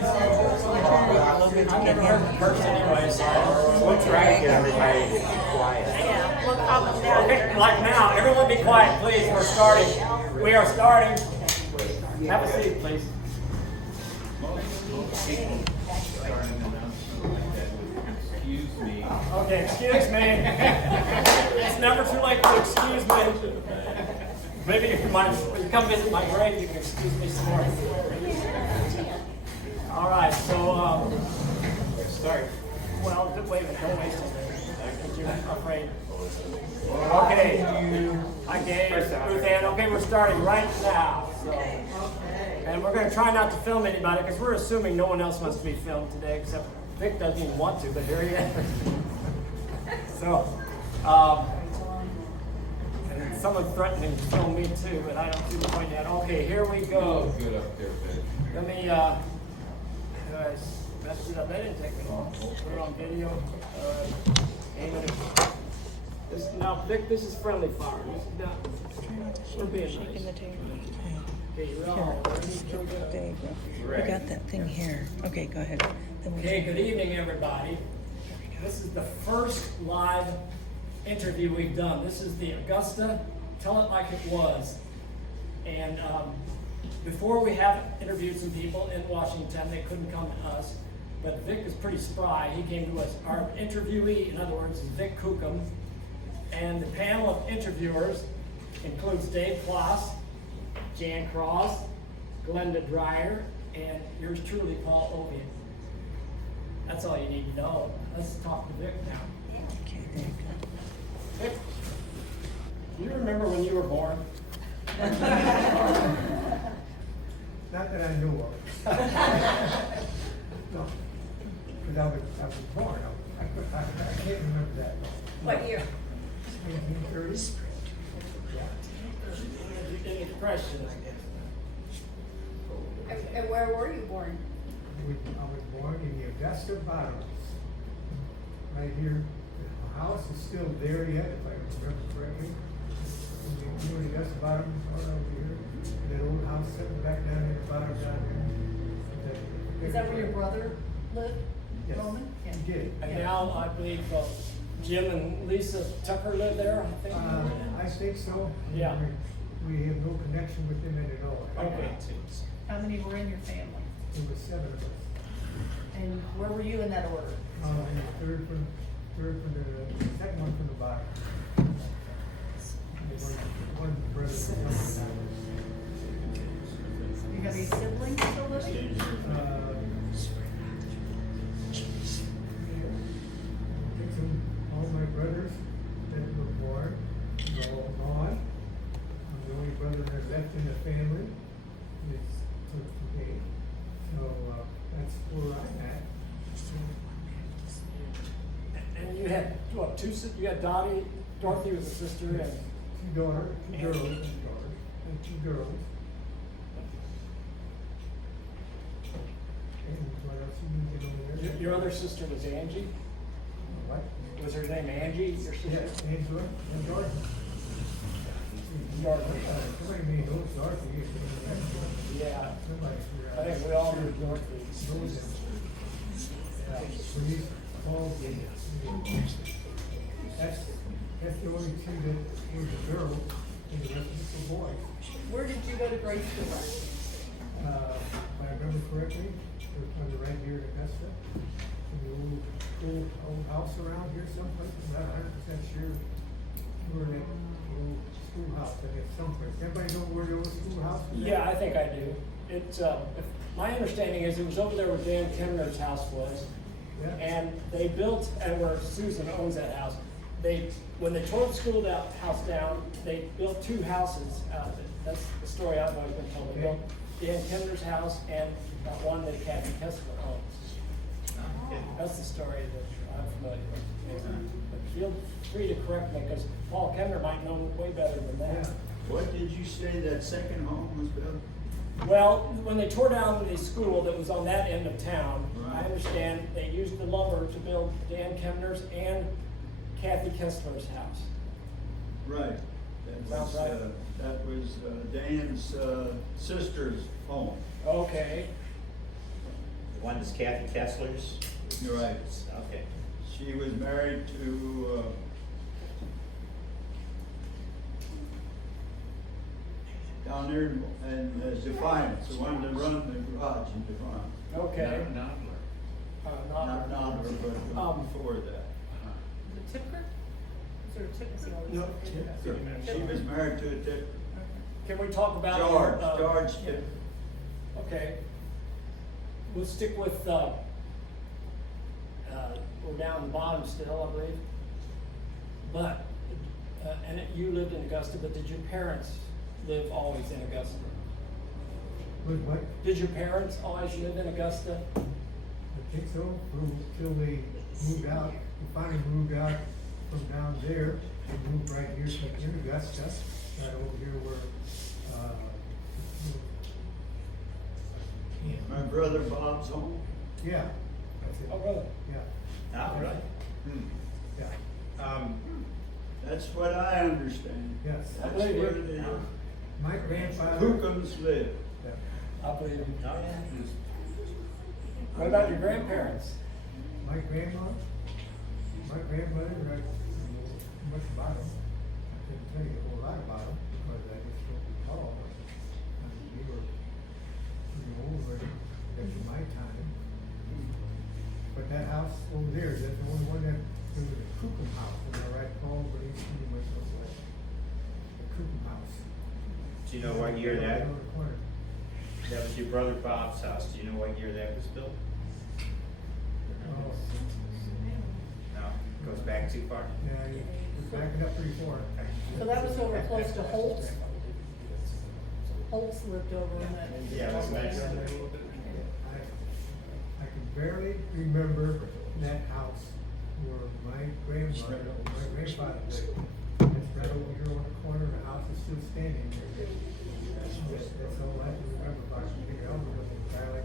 I've never heard the person anyway, so We'll try to get everybody to be quiet. Yeah, we'll calm them down. okay, like now, everyone be quiet, please. We're starting. We are starting. Have a seat, please. Excuse me. Okay, excuse me. It's never too late to excuse me. Maybe if you come visit my grave, you can excuse me some more. All right, so Start. well, wait a minute, don't waste it. Because you're afraid. Okay, I gave Ruth Ann. Okay, we're starting right now. So. And we're going to try not to film anybody because we're assuming no one else wants to be filmed today except Vic doesn't even want to, but here he is. So, and someone's threatening to film me too, but I don't see the point yet. Okay, here we go. Good up there, Vic. Let me, messed it up. That didn't take me long. Put it on video. Aim it. Now, Vic, this is friendly fire. This is not. We're being nice. Shaking the table. Okay, you're all ready? There you go. We got that thing here. Okay, go ahead. Then we Okay, good evening, everybody. This is the first live interview we've done. This is the Augusta Tell It Like It Was. And before we have interviewed some people in Washington, they couldn't come to us. But Vic is pretty spry. He came to us. Our interviewee, in other words, is Vic Kuchem. And the panel of interviewers includes Dave Ploss, Jan Cross, Glenda Dreyer, and yours truly, Paul Ovian. That's all you need to know. Let's talk to Vic now. Okay, there you go. Vic, do you remember when you were born? Not that I knew of. No, because I was born. I can't remember that. What year? 1830. Any questions? And where were you born? I was born in the Augusta Bottoms. Right here. The house is still there yet, if I remember correctly. You know the Augusta Bottoms are over here. That old house sitting back down in the bottom down there. Is that where your brother lived, Yes. Roman? Yeah. He did. And now I believe Jim and Lisa Tucker live there, I think. I think so. Yeah. We have no connection with them at all. Okay. How many were in your family? There was 7 of us. And where were you in that order? Third from the second one from the bottom. One brother. You have any siblings still living? All my brothers that were born are all gone. I'm the only brother that's left in the family. It's today. So that's where I'm at. And you had what? You had Dottie. Dorothy was a sister, and 2 daughters, 2 girls, and 2 girls. And what else you need to know there? your other sister was Angie. What? Was her name Angie? Your sister? Yeah, Angela and Dorothy. Dorothy. Somebody may know Dorothy. Yeah. Somebody. I think we all knew Dorothy. knows them. Yeah. Police called them. That's the only 2 that were the girls, and the rest of us were boys. Where did you go to grade school at? If I remember correctly, it was on the right here in Augusta. In the old house around here someplace, I'm not 100% sure where that old schoolhouse, but it's someplace. Everybody know where the old schoolhouse is? Yeah, I think I do. My understanding is it was over there where Dan Kemner's house was. Yeah. And they built, and where Susan owns that house, when they tore the school house down, they built 2 houses out of it. That's the story I've always been told. They built Dan Kemner's house and that one that Kathy Kessler owns. That's the story that I'm familiar with. But feel free to correct me, because Paul Kemner might know way better than that. Yeah. What did you say that second home was built? Well, when they tore down the school that was on that end of town, I Right. understand they used the lumber to build Dan Kemner's and Kathy Kessler's house. Right. Sounds right. That was Dan's sister's home. Okay. one is Kathy Kessler's? You're right. Okay. She was married to, down there in Defiance, the one that run the garage in Defiance. Okay. Not Not Nodler, but before that. The Tipker? Is there a Tipker? No, She was married to a Tip, Can we talk about? George yeah. Tip. Okay. We'll stick with, we're down the bottom still, I believe. But, you lived in Augusta, but did your parents live always in Augusta? With what? Did your parents always live in Augusta? I think so, until they moved out, they finally moved out from down there, they moved right here to in Augusta, right over here where, My brother Bob's home. yeah, that's it, Oh, really? yeah, Ah, really? yeah, That's what I understand. yes. That's believe where you. the My grandfather. Kuchems live. Yeah. I believe you. Oh, yeah. What about your grandparents? My grandmother, I don't know much about them. I couldn't tell you a whole lot about them because I just don't recall. We were pretty old when that's my time. But that house over there, that's the only one that, there was a Kuchem house, am I right, Paul? But it's pretty much like the Kuchem house. Do you know what year that, On the corner. that was your brother Bob's house? Do you know what year that was built? Oh, No, goes back too far? yeah, you're backing up pretty far. So that was over close to Holt's. Holt's lived over in that. Yeah, it was nice. I can barely remember that house where my grandfather lived. It's right over here on the corner, the house is still standing there. That's all I can remember about it. You know, it was entirely,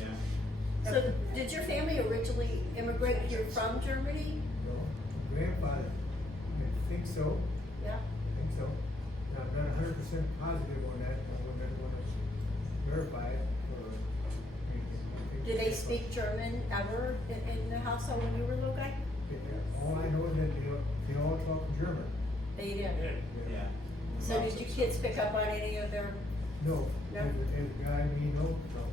Yeah. So did your family originally immigrate here from Germany? no, grandfather, I think so, Yeah. I think so. Now, I'm not 100% positive on that, I wouldn't want to verify it or anything. Did they speak German ever in the household when you were a little guy? All I know is that they all talk German. They did. Yeah. So did you kids pick up on any of their? No, No? as a guy we know, no.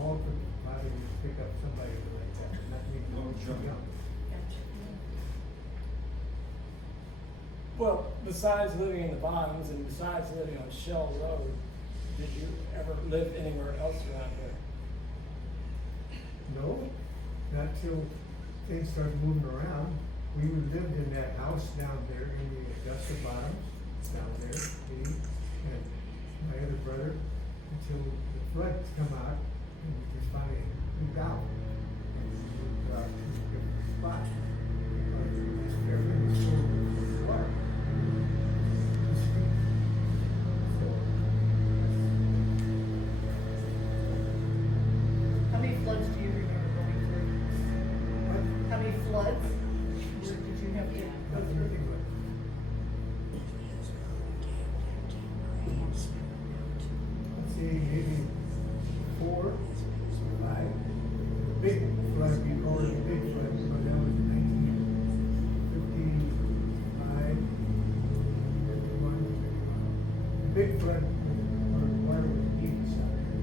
All could probably pick up somebody like that, not me, No, too German. young. Well, besides living in the bottoms and besides living on Shell Road, did you ever live anywhere else around here? No, not till things started moving around. We lived in that house down there in the Augusta Bottoms, down there, me and my other brother, until the floods come out, and we just finally moved out. And we moved out to a different spot. Because it was just everything was full of water. So, How many floods do you remember going through? what? How many floods did you have to go Nothing through? really, but let's see, maybe 4 or 5. The big flood, we call it a big flood, because that was in 1955, 51. The big flood, where the water was deep inside there,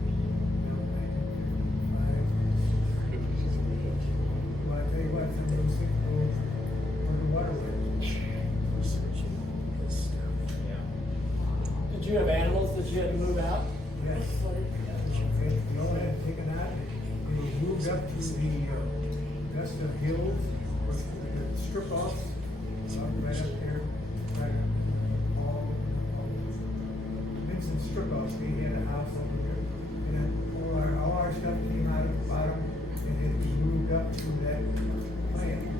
that was 1955. Well, I tell you what, some of those things go where the water went. Yeah. Did you have animals that you had to move out? Yes. We all had taken out, and we moved up to the Augusta Hills, or the strip offs, right up there, right up, all Vincent strip offs, we had a house over there. And then all our stuff came out at the bottom, and then we moved up to that plant. We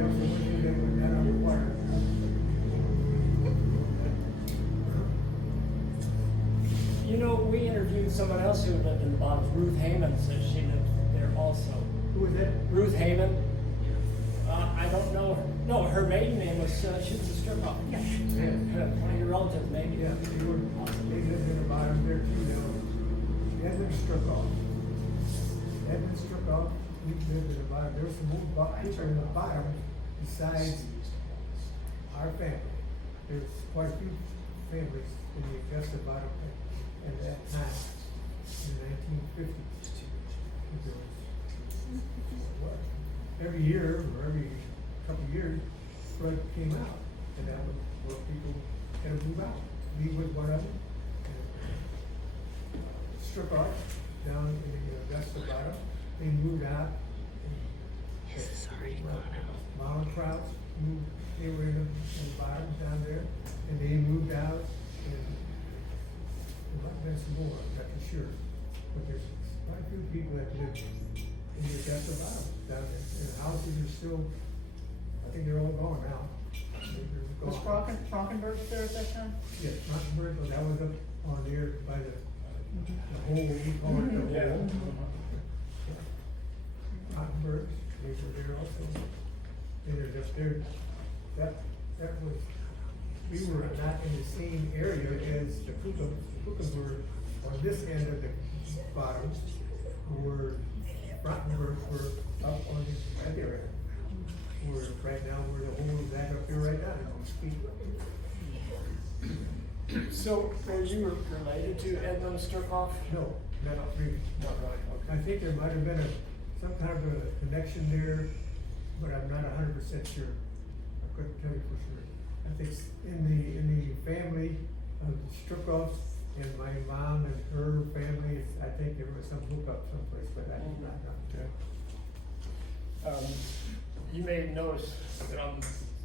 also went in there with that underwater. You know, we interviewed someone else who lived in the bottoms. Ruth Heyman said she lived there also. Who was that? Ruth Heyman. I don't know her. No, her maiden name was, she was a strip off. Yeah. One of your relatives, maybe. Yeah, they lived in the bottom there too, they had them struck off. Edmund struck off, we lived in the bottom, there was some old people in the bottom besides our family. There's quite a few families in the Augusta bottom at that time, in the 1950s. Every year, or every couple of years, flood came out, and that was where people had to move out. We was one of them. Struck off down in the Augusta bottom, they moved out. Sorry. Mountain crowds moved, they were in the bottom down there, and they moved out, and there might have been some more, I'm not too sure. But there's quite a few people that live in the Augusta bottom down there, and the houses are still, I think they're all gone now. They're Was gone. Frankenberg there at that time? Yes, Rottenberg, well, that was up on there by the hole, we call it the Yeah. hole. Rottenberg, they were there also. And there's up there, that was, we were not in the same area as the Kuchem. The Kuchems were on this end of the bottom, where Rottenberg were up on that area. Where right now, where the hole is at up there right now, as we speak. So, were you related to Edmund Sturkoff? No, not really. Not really, I think there might have been some kind of a connection there, but I'm not 100% sure. I couldn't tell you for sure. I think in the family of the Strukoffs and my mom and her family, I think there was some hookup someplace, but I do not know. You may notice that I'm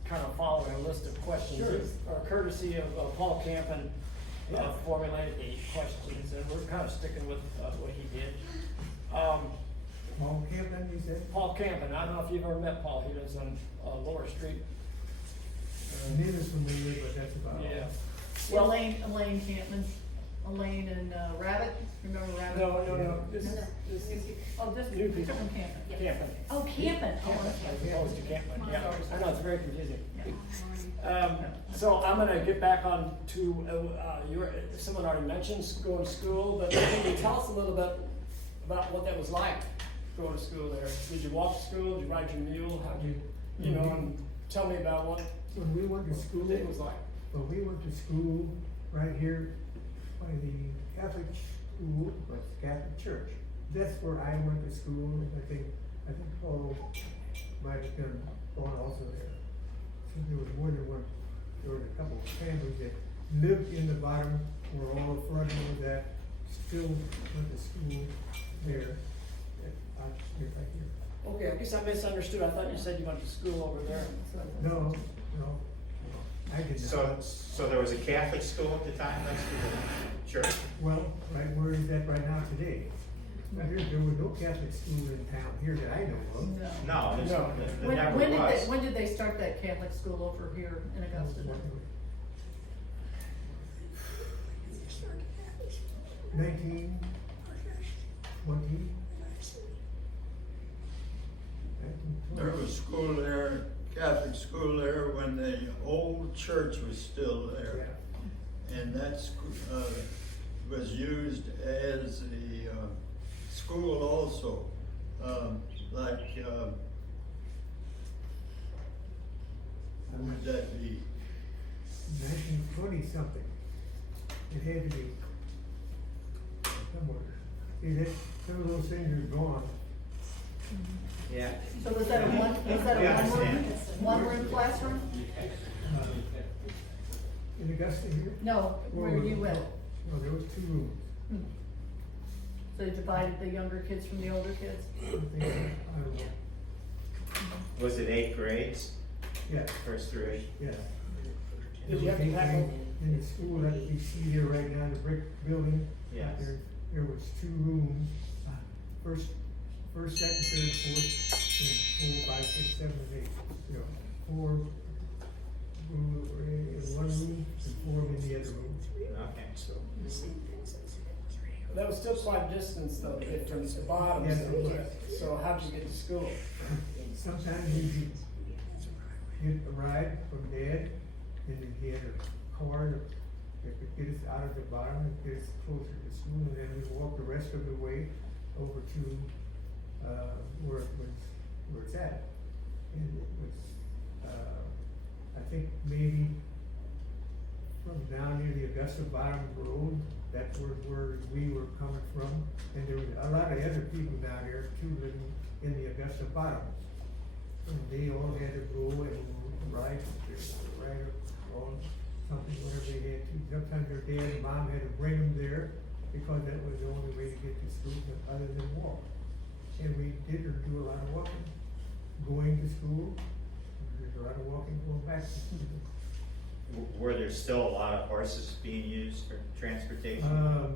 kind of following a list of questions. Sure. These are courtesy of Paul Campen, formulated the questions, and we're kind of sticking with what he did. Paul Campen, you said? Paul Campen, I don't know if you've ever met Paul, he lives on Lower Street. Name is familiar, but that's about all. Yeah. Well, Elaine Campman, Elaine and Rabbit, remember Rabbit? No, this is Oh, this, New this people. from Campman. Campen. Oh, Campman, oh, Campen, that's as opposed to Campen, yeah, I know, it's very confusing. Yeah. So I'm gonna get back on to, someone already mentioned going to school, but can you tell us a little bit about what that was like, going to school there? Did you walk to school, did you ride your mule, how did you know, and tell me about what When we went to school, it was like. well, we went to school right here by the Catholic school, but Catholic church. That's where I went to school, and I think Paul might have gone also there. So there was more than one, there were a couple of families that lived in the bottom where all the flooding was at, still went to school there. Right here. Okay, I guess I misunderstood, I thought you said you went to school over there. No, I did not. So there was a Catholic school at the time next to the church? Well, right where is that right now today? There was no Catholic school in town here that I know of. No. No, there's, No. there never was. When did they start that Catholic school over here in Augusta? 1920. There was school there, Catholic school there when the old church was still there. And that was used as a school also, when would that be? 1920 something. It had to be somewhere. See, that, some of those things are gone. Yeah. So was that a We understand. one room classroom? In Augusta here? No, where you went. No, there was 2 rooms. So they divided the younger kids from the older kids? I don't know. Was it 8 grades, Yeah, first through 8? yeah. Did you have to tackle? In the school that you see here right now, the brick building. Yes. There was 2 rooms, first, second, third, fourth, and 4, 5, 6, 7, and 8. You know, 4 rooms in one room and 4 in the other room. Okay, so. That was still quite a distance though, to get from the bottom, Yes, it was. so how'd you get to school? Sometimes you get a ride from Dad, and then he had a car that could get us out of the bottom and get us closer to school, and then we walked the rest of the way over to where it's at. And it was, I think maybe from down near the Augusta Bottom Road, that's where we were coming from. And there was a lot of other people down there too living in the Augusta Bottoms. And they all had to go and ride on something, whatever they had to. Sometimes their dad and mom had to bring them there because that was the only way to get to school other than walk. And we did do a lot of walking, going to school. There's a lot of walking going back to school. Were there still a lot of horses being used for transportation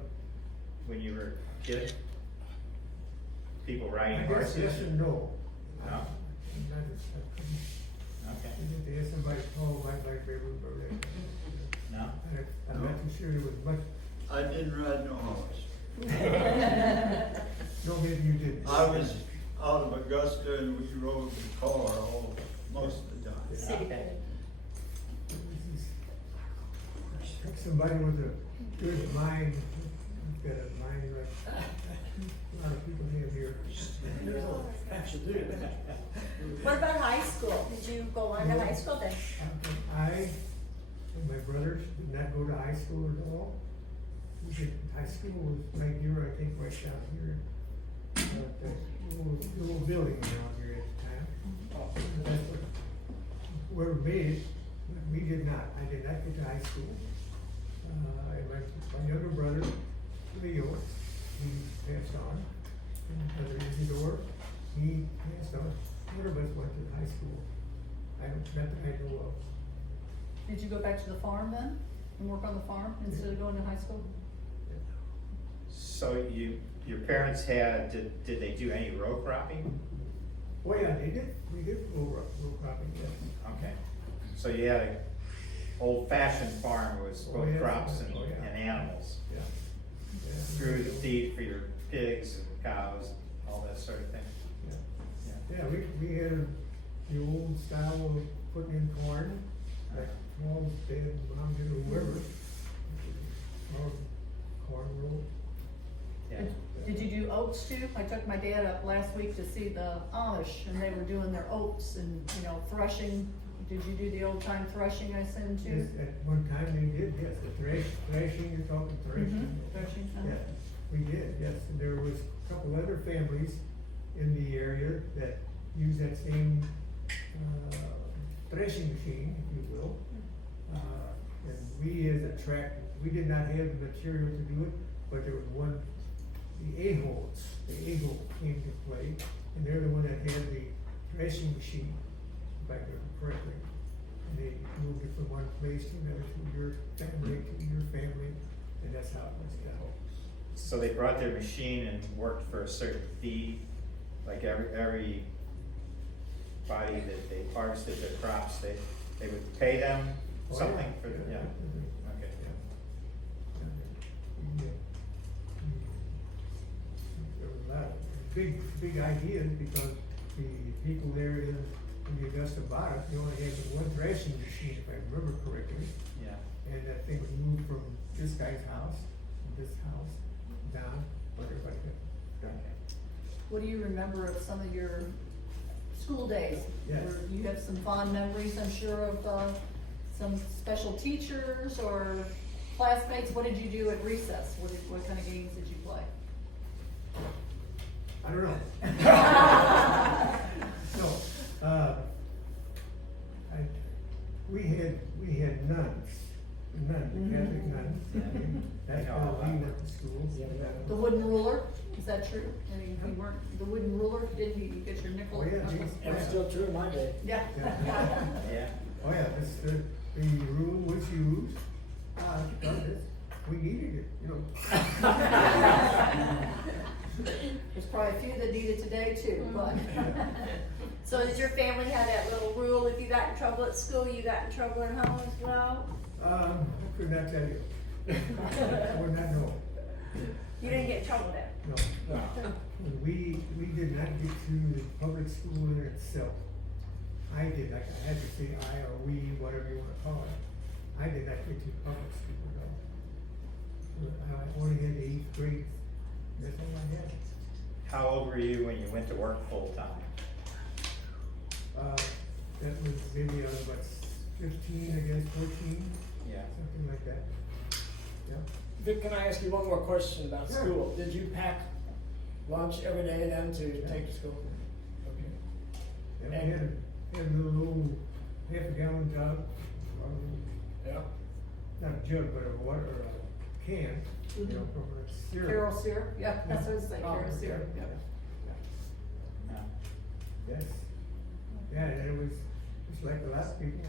when you were a kid? People riding I guess horses? yes and no. No? I Okay. think they had somebody call my favorite bird. No? I'm not too sure there was much. I didn't ride no horse. No, maybe you didn't. I was out of Augusta and we rode the car most of the time. City. Okay. Somebody with a good mind, got a mind like a lot of people have here. What about high school? Did you go on to high school then? I and my brothers did not go to high school at all. High school was right here, I think, right down here. The little building down here at the time. That's what, whoever made it, we did not. I did not get to high school. And my younger brother, Leo, he passed on. And my brother Isidore, he passed on. None of us went to high school. Not that I know of. Did you go back to the farm then, and work on the farm instead of going to high school? So your parents had, did they do any row cropping? Oh yeah, they did. We did row cropping, yes. Okay. So you had a old fashioned farm with Oh, both yeah. crops Oh, yeah. and animals. Yeah. Grew the feed for your pigs and cows, all that sort of thing. Yeah. Yeah, we had the old style of putting in corn, like mom's dad, mom did, or whoever. Corn roll. Yeah. Did you do oats too? I took my dad up last week to see the Amish, and they were doing their oats and, threshing. Did you do the old time threshing I assume Yes, too? at one time they did, yes, the thrashing, you're talking thrashing. Threshing, Yeah, we did, yes, and there was a couple other families in the area that use that same, threshing machine, if you will. And we as a tract, we did not have the material to do it, but there was one, the A-holes came to play, and they're the one that had the threshing machine, if I remember correctly. And they moved it from one place to another, to your family, and that's how it was done. So they brought their machine and worked for a certain fee, like every body that they harvested their crops, they would pay them Oh, something for, yeah, Yeah. okay. There was a lot of big ideas because the people there in the Augusta Bottom, they only had one thrashing machine, if I remember correctly. Yeah. And that thing was moved from this guy's house, down, where everybody got. What do you remember of some of your school days? Yes. Where you have some fond memories, I'm sure, of some special teachers or classmates. What did you do at recess? What kind of games did you play? I don't know. No, we had nuns, Catholic nuns. That's how we went to school. The wooden ruler, is that true? I mean, you weren't, the wooden ruler, didn't you get your nickel? Oh, yeah, geez. It was still true in my day. Yeah. Yeah. Oh, yeah, the rule was used, we needed it, There's probably a few that need it today too, but. So did your family have that little rule, if you got in trouble at school, you got in trouble at home as well? I could not tell you. I would not know. You didn't get in trouble then? No. We did not get to the public school in itself. I did, like I had to say I or we, whatever you wanna call it. I did not get to public school at all. I only had the 8th grade, that's all I had. how old were you when you went to work full-time? That was maybe, what, 15, I guess, 14, Yeah. something like that. Yeah. Vic, can I ask you one more question about Sure. school? Did you pack lunch every day then to Yeah. take to school? Okay. And we had a little half-a-gallon jug, Yeah. not a jug, but a water, or a can, you know, from a syrup. Carol syrup, yeah, that's what I was saying, Oh, Carol okay. syrup, yeah. No. Yes. Yeah, and it was just like a lot of people.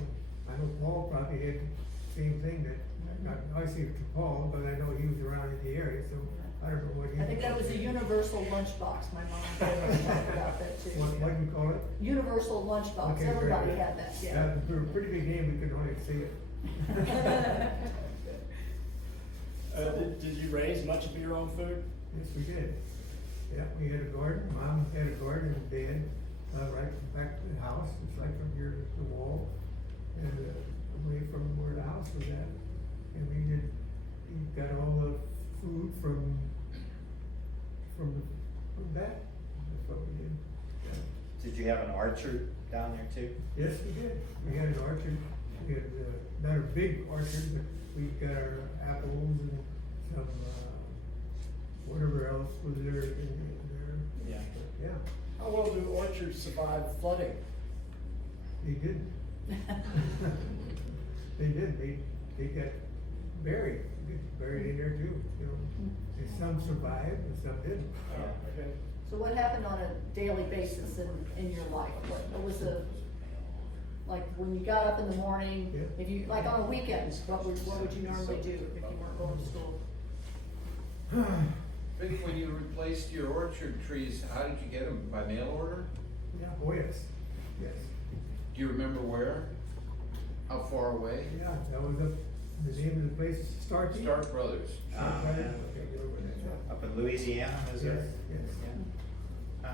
I know Paul probably had the same thing that, not, I see it to Paul, but I know he was around in the area, so I don't know what he. I think that was a universal lunchbox, my mom told us about that too. What do you call it? Universal lunchbox, Okay, very everybody good. had that, yeah. We were a pretty big game, we could hardly see it. Did you raise much of your own food? Yes, we did. Yeah, we had a garden, Mom had a garden and Dad, right back to the house, it's like from here to the wall, and, away from where the house was at. And we got all the food from that, that's what we did. Yeah. Did you have an orchard down there too? Yes, we did. We had an orchard. We had, not a big orchard, but we got our apples and some, whatever else was there in there. Yeah. Yeah, How well do orchards survive flooding? they did. They did. They got buried in there too, you know. And some survived and some didn't. Okay. So what happened on a daily basis in your life? What was the, like, when you got up in the morning, Yeah. if you, like on the weekends, what would you normally do if you weren't going to school? Vic, when you replaced your orchard trees, how did you get them? By mail order? Yeah, oh yes, yes. Do you remember where? How far away? Yeah, that was the name of the place, Starkey? Stark Brothers. Ah, Starkey. yeah. Okay, you know where that's at. Up in Louisiana, is Yes, there? yes. Yeah.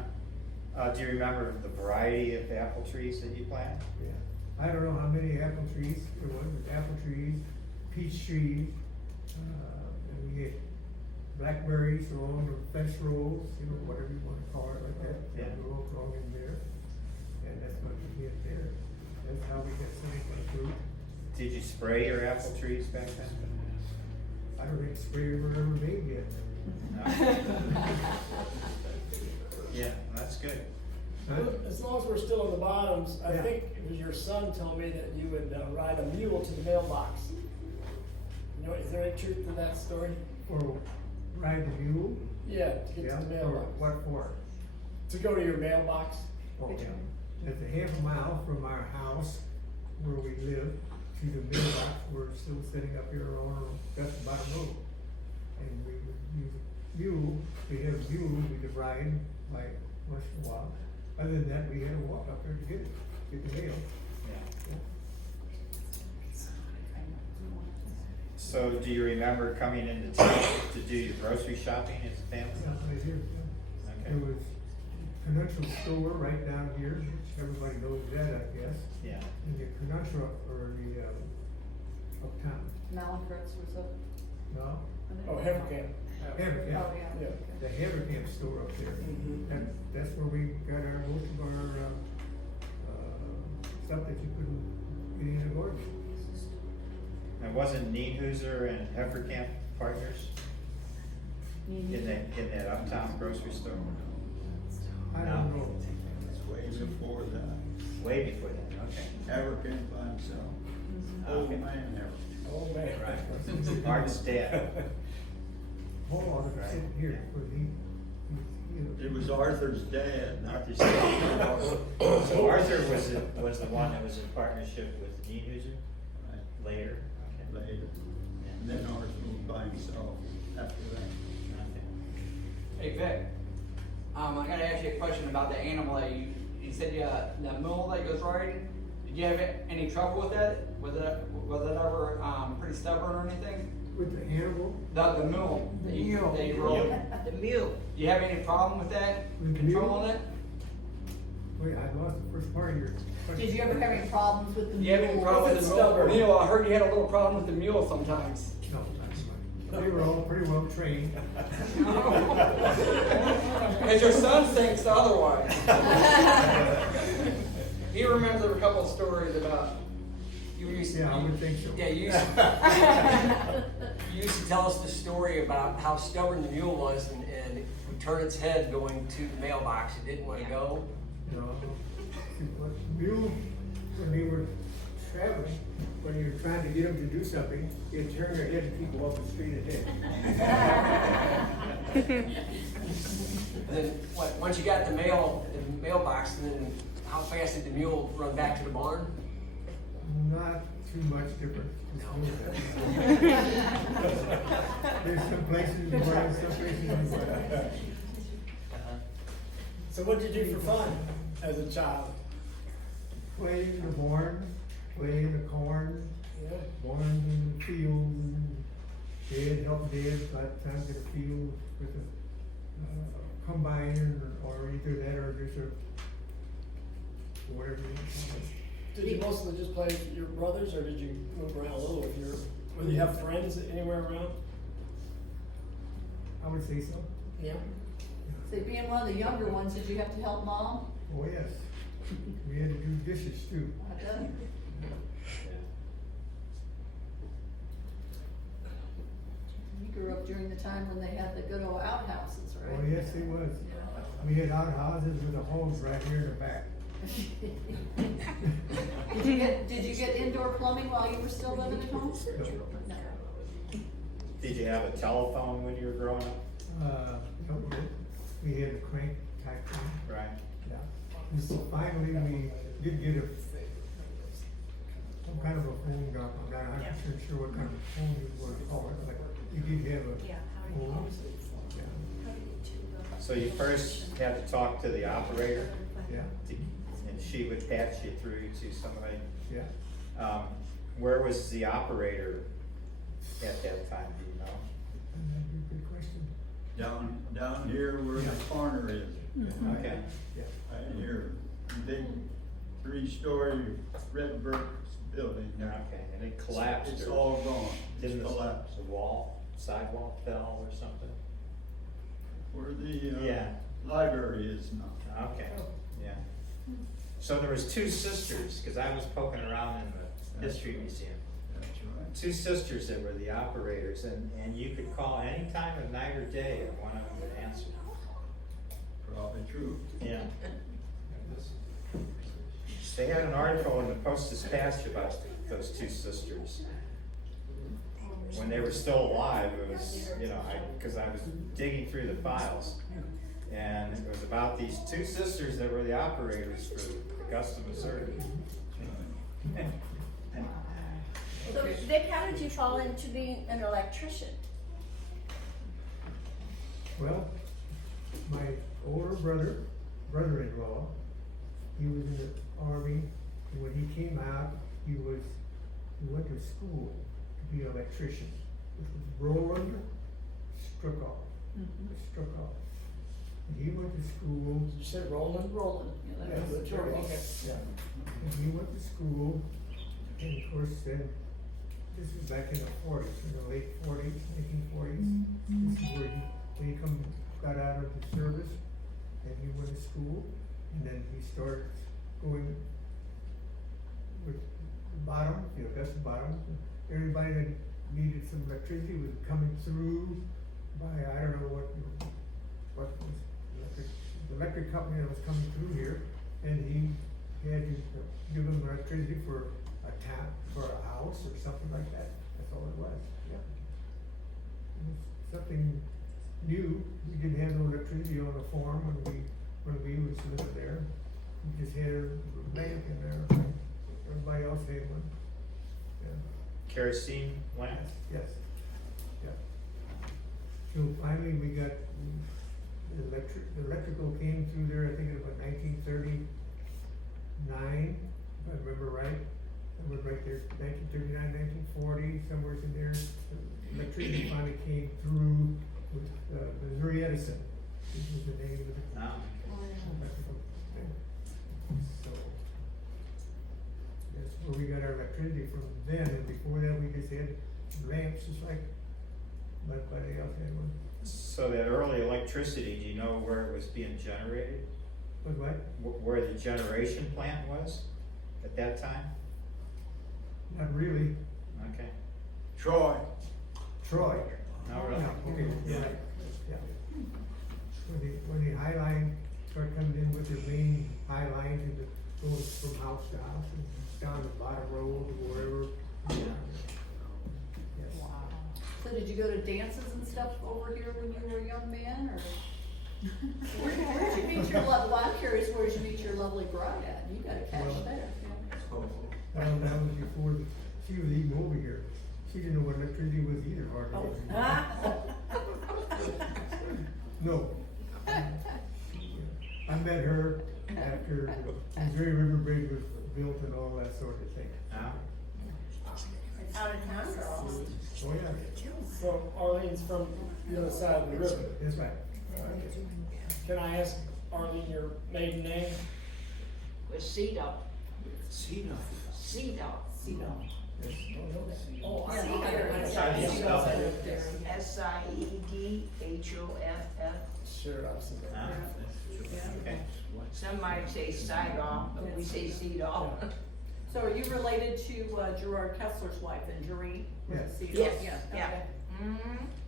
Huh. Do you remember the variety of apple trees that you planted? Yeah, I don't know how many apple trees there was, apple trees, peach trees, and we had blackberries along the fence rows, you know, whatever you wanna call it like that. Yeah. They were all along in there, and that's what we did there. That's how we got some of our fruit. Did you spray your apple trees back then? I don't think spray were ever made yet. No? Yeah, well, that's good. As long as we're still in the bottoms, I Yeah. think it was your son told me that you would ride a mule to the mailbox. You know, is there any truth to that story? Or ride the mule? Yeah, to get Yeah, to the for, mailbox. what for? To go to your mailbox? Oh, yeah. That's a half a mile from our house where we live to the mailbox. We're still sitting up here on just about a road. And we would use a mule, we had a mule we could ride like once in a while. Other than that, we had to walk up there to get the mail. Yeah. Yeah. So do you remember coming into town to do your grocery shopping as a family? Yeah, right here, yeah. Okay. There was Conventional store right down here, which everybody knows that, I guess. Yeah. And the Conventional, or the, uptown, Malincrux was up. no, Oh, Havercam. Havercam. Oh, yeah. Yeah. The Havercam store up there. Mhm. That's where we got most of our, stuff that you couldn't get in the garden. And wasn't Nienhuser and Hefferkamp partners in that uptown grocery store? I No. don't know. It's way before that. Way before that, okay. Haverkamp by himself. Old Okay. man Haverkamp. Oh, man. Right. Mark's dad. Hold on, Right. it's sitting here, because he, It was Arthur's dad, not his So Arthur was the one that was in partnership with Nienhuser later? Okay. later. And then Arthur moved by himself after that. Okay. Hey Vic, I gotta ask you a question about the animal that you said the mule that goes riding. Did you have any trouble with that? Was it ever pretty stubborn or anything? with the animal, The mule that you rode. The mule. Do you have any problem with that? With the mule? Controlling it? wait, I lost the first part of your question. Did you ever have any problems with the Do you have any mule? problem with it's the stubborn. mule? I heard you had a little problem with the mule sometimes. No, not so much. They were all pretty well trained. Because your son thinks otherwise. He remembers a couple of stories about you used to. Yeah, I would think so. Yeah, you used to tell us the story about how stubborn the mule was and it would turn its head going to the mailbox. It didn't want to go. You know, what mule, when they were traveling, when you're trying to get them to do something, you turn their head and keep them off the street ahead. And then once you got the mailbox, then how fast did the mule run back to the barn? Not too much different. There's some places in the morning, some places in the morning. So what did you do for fun as a child? Play in the barn, play in the corn, barn in the field, Dad, help Dad, a lot of times in the field with a combine or either that or just a whatever you call it. Did you mostly just play with your brothers, or did you move around a little with did you have friends anywhere around? I would say so. Yeah. So being one of the younger ones, did you have to help mom? Oh, yes. We had to do dishes too. I bet. You grew up during the time when they had the good old outhouses, right? Oh, yes, it was. We had outhouses with a hose right here in the back. Did you get indoor plumbing while you were still living at home? No. Did you have a telephone when you were growing up? No, we had a crank type thing. Right. Yeah. And so finally, we did get some kind of a phone job. I'm not 100% sure what kind of phone you would call it, but you did have a phone. Yeah. So you first had to talk to the operator, Yeah. and she would patch you through to somebody. Yeah. Where was the operator at that time, do you know? That'd be a good question. Down here where the corner is. Okay. Yeah. Right here, big 3-story red brick building. Okay, and it collapsed. It's or all gone. Didn't It's collapsed. the sidewalk fell or something? Where the Yeah. library is now. Okay, yeah. So there was 2 sisters, because I was poking around in the history museum. That's right. 2 sisters that were the operators, and you could call any time of night or day, and one of them would answer. Probably true. Yeah. They had an article in the Post-Dispatch about those 2 sisters. When they were still alive, it was, because I was digging through the files, and it was about these 2 sisters that were the operators for Augusta, Missouri. So Vic, how did you fall into being an electrician? Well, my older brother-in-law, he was in the Army, and when he came out, he went to school to be an electrician. This was Roland Struckoff. Struckoff. And he went to school. You said Roland? Roland. Yeah, that was Yes. George. Yeah. And he went to school, and of course, then, this was back in the 40s, in the late 40s, 1940s. This is where he got out of the service, and he went to school, and then he started going with Bottom, that's the Bottom. Everybody that needed some electricity was coming through by, I don't know what was the electric company that was coming through here, and he had to give them electricity for a tap, for a house or something like that. That's all it was, yeah. It was something new. We didn't have no electricity on the farm when we was living there. We just had a lamp in there. Everybody else had one. Yeah. Kerosene lamp? Yes, yeah. So finally we got, the electrical came through there, I think in about 1939, if I remember right. It was right there, 1939, 1940, somewhere in there. The electricity finally came through with Missouri Edison. This was the name of the electrical thing. So that's where we got our electricity from then, and before that we just had lamps, just like everybody else had one. So that early electricity, do you know where it was being generated? But what? Where the generation plant was at that time? Not really. Okay. Troy. Troy. Not really. Yeah, okay, you're right, yeah. When the high line start coming in with the main high lines and it goes from house to house and down the bottom road or wherever. Yes. So did you go to dances and stuff over here when you were a young man, or? Where'd you meet your well, I'm curious, where'd you meet your lovely bride at? You got a catch Well, there. That was before she was even over here. She didn't know what electricity was either, hardly. No. I met her after the Missouri River Bridge was built and all that sort of thing. Ah, Out of town girls. Oh, yeah. So Arlene's from the other side of the river. That's right. Can I ask Arlene your maiden name? with Cedo. Cena. Cedo. Oh, I Yeah, know. How do you spell it? Siedhoff. Sure, I've seen that. ah, okay. Some might say Sidoff, but we say Cedo. So are you related to Gerard Kessler's wife and Jeree? Yes. Yes, Yeah, yeah. okay.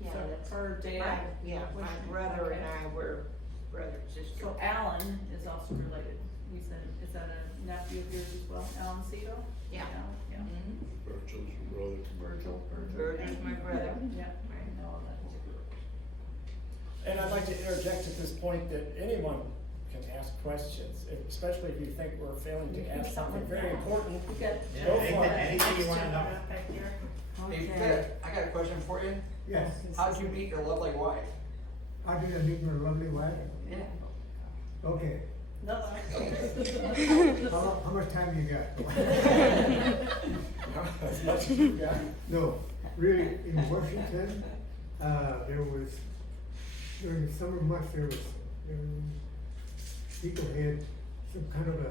Yeah, So that's her my, dad. yeah, was- my brother and okay. I were brother and sister. So Alan is also related. You said, is that a nephew of yours as well? Alan Cedo? Yeah. Yeah. Mhm. Virgil. Virgil's my brother. Yeah, I know that. And I'd like to interject at this point that anyone can ask questions, especially if you think we're failing to ask something very important. You got. Yeah, Go for anything, it. anything you wanna know. Hey, Vic, I got a question for you. Yes. How'd you meet your lovely wife? How did I meet my lovely wife? Yeah. Okay. No. How much time you got? As much as you got. No, really, in Washington, there was, during the summer months, there was people had some kind of a,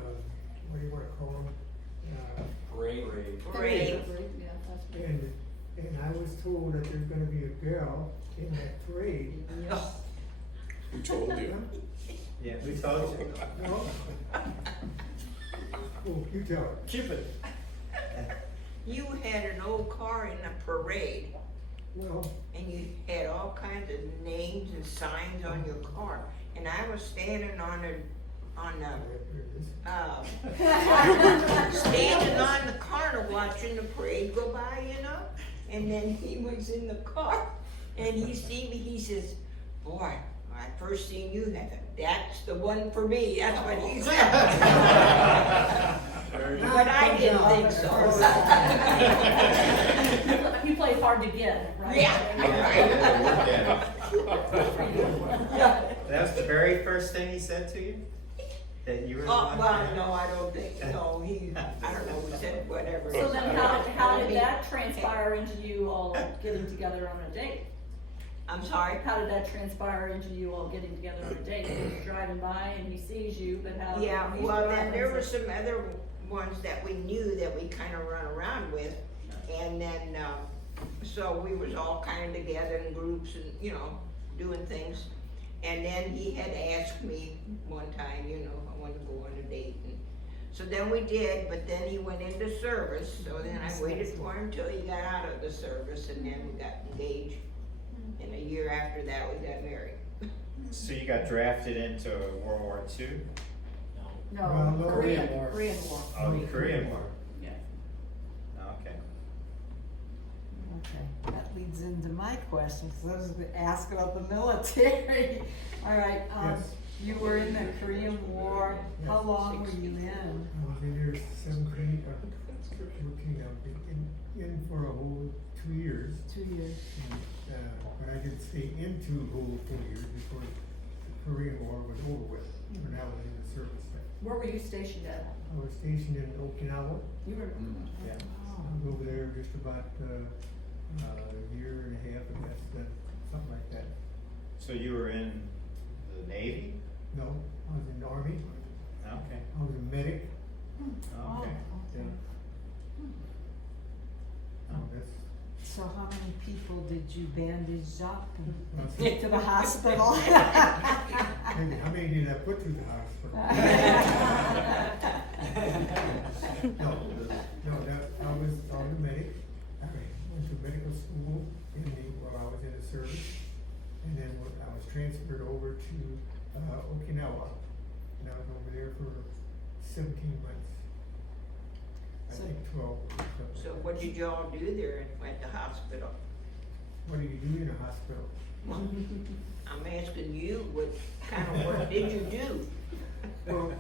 what do you wanna call them? Great. Parade. Yeah, that's good. And I was told that there's gonna be a girl in that parade. Who told you? Yeah, we told you. No? Oh, you tell her. Cupid. You had an old car in a parade, Well, and you had all kinds of names and signs on your car, and I was standing on there it is. standing on the corner watching the parade go by, you know? And then he was in the car and he see me, he says, boy, when I first seen you, that's the one for me, that's what he said. But I didn't think so. You played hard to get, right? Yeah. That's the very first thing he said to you? That you were the one? Well, no, I don't think, no, I don't know, he said whatever. So then how did that transpire into you all getting together on a date? I'm sorry? How did that transpire into you all getting together on a date? He was driving by and he sees you, but how? Yeah, he's well, then driving, there so- were some other ones that we knew that we kind of run around with. And then, so we was all kind of together in groups and, you know, doing things. And then he had asked me one time, you know, if I wanted to go on a date. And so then we did, but then he went into service. So then I waited for him till he got out of the service and then we got engaged. And a year after that, we got married. So you got drafted into World War II? No, Well, no, Korean War. War. Oh, the Korean War. Yeah. Okay. Okay, that leads into my question, because I was gonna ask about the military. All right, Yes. you were in the Korean War, how Yes. long were you in? I was in there 17, 14, I've been in for a whole 2 years. 2 years. But I didn't stay into the whole 2 years before the Korean War was over with, when I was in the service there. Where were you stationed at? I was stationed in Okinawa. You were. Yeah. I was over there just about a year and a half, I guess, something like that. So you were in the Navy? No, I was in the Army. Okay. I was a medic. Okay. Yeah. Oh, that's. So how many people did you bandage up and take to the hospital? How many did I put through the hospital? No, I was a medic. I went to medical school while I was in the service. And then when I was transferred over to Okinawa. And I was over there for 17 months. I think 12 or something. So what did y'all do there at the hospital? What do you do in a hospital? I'm asking you, what kind of work did you do? Well,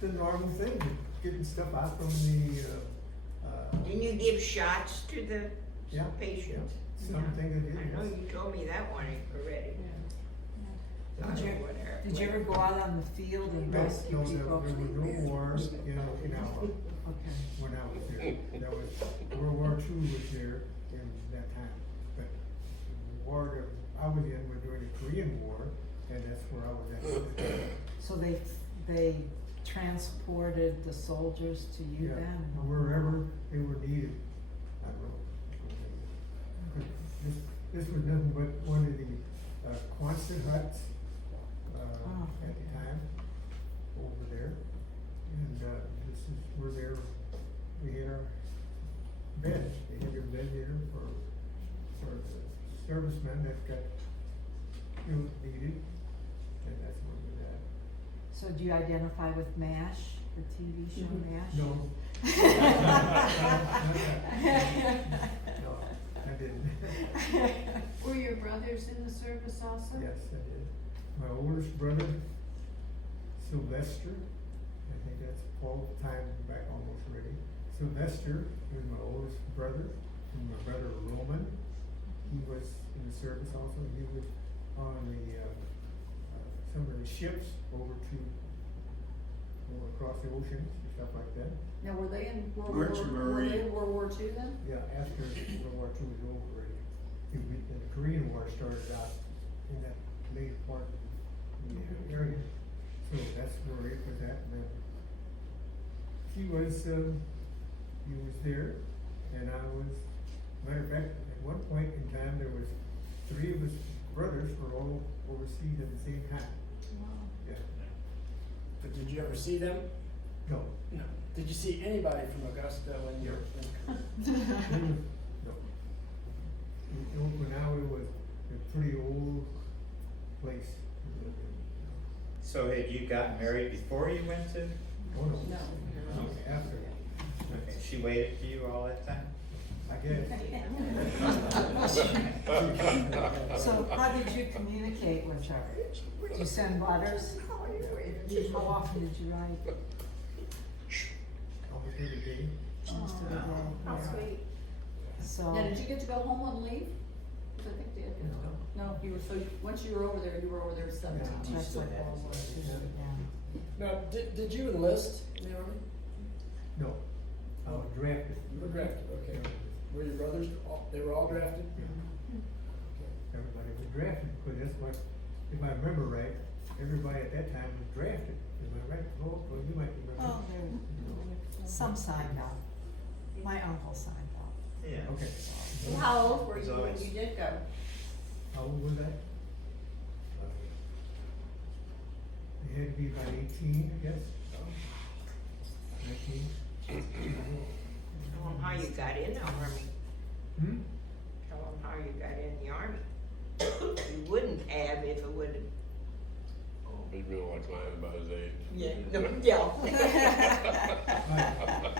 the normal thing, getting stuff out from the, Didn't you give shots to the yeah, patients? something that I know is. you told me that one already. I Did you- know what happened. Did you ever go out on the field and No, rescue no, there people? was no wars in Okinawa Okay. when I was there. That was, World War II was there in that time. But the war that I was in was during the Korean War, and that's where I was at. So they transported the soldiers to you Yeah, then? wherever they were needed. I don't know. This was nothing but one of the Quonset huts at the time over there. And this is where we had our beds. They had their bed there for the servicemen that got needed. And that's where we're at. So do you identify with MASH, the TV show MASH? No. No, I didn't. Were your brothers in the service also? Yes, I did. My oldest brother, Sylvester, I think that's all time back almost already. Sylvester was my oldest brother, and my brother Roman, he was in the service also. He was on the, some of the ships over across the oceans and stuff like that. Now, were they in World Merchant War, were they in Marine. World War II then? Yeah, after World War II was over already. And the Korean War started out in that late part of the area. So that's where it was at. And then he was there, and I was, matter of fact, at one point in time, there was 3 of us brothers were all overseas at the same time. Wow. Yeah. But did you ever see them? No. No. Did you see anybody from Augusta when you were? No. Okinawa was a pretty old place to live in. So had you gotten married before you went to? Oh, no. No. After, Okay, she waited for you all that time? I guess. So how did you communicate with her? Did you send letters? How often did you write? Almost every day. Most of the day. How yeah. sweet. So. Now, did you get to go home on leave? 'Cause I think they had to. No, you were, so once you were over there 17. That's like World War II, yeah. Now, did you enlist in the army? No, I was drafted. You were drafted, okay. Were your brothers, they were all drafted? Everybody was drafted, because that's what, if I remember right, everybody at that time was drafted. Am I right? Oh, well, you might remember. Oh, some signed up. My uncle signed up. Yeah. Okay. Well, how old were you when you did go? How old was I? They had to be about 18, I guess. 19. Tell them how you got in the army. Hmm? Tell them how you got in the army. You wouldn't have if it would've. He real like lying about his age. Yeah. No, yeah. Right.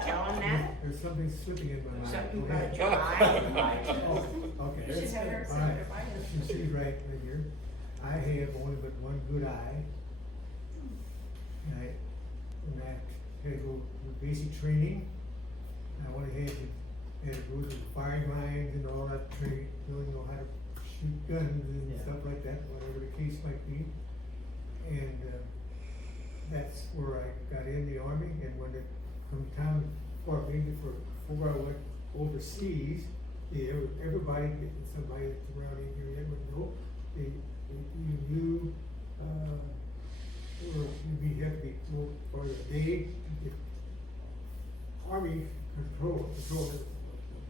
Tell them that. There's something slipping in my mind. Something Go ahead. about your eye. Oh, okay. You should have her All send right. her mine. You see right here, I have only but one good eye. And I had to go to basic training. I only had to go to the firing lines and all that training, really know how to shoot guns and stuff like that, whatever the case might be. And that's where I got in the army, and when it from time for maybe before I went overseas, everybody, somebody that's around in here, they would know, you knew, or you have to be for a day to get army control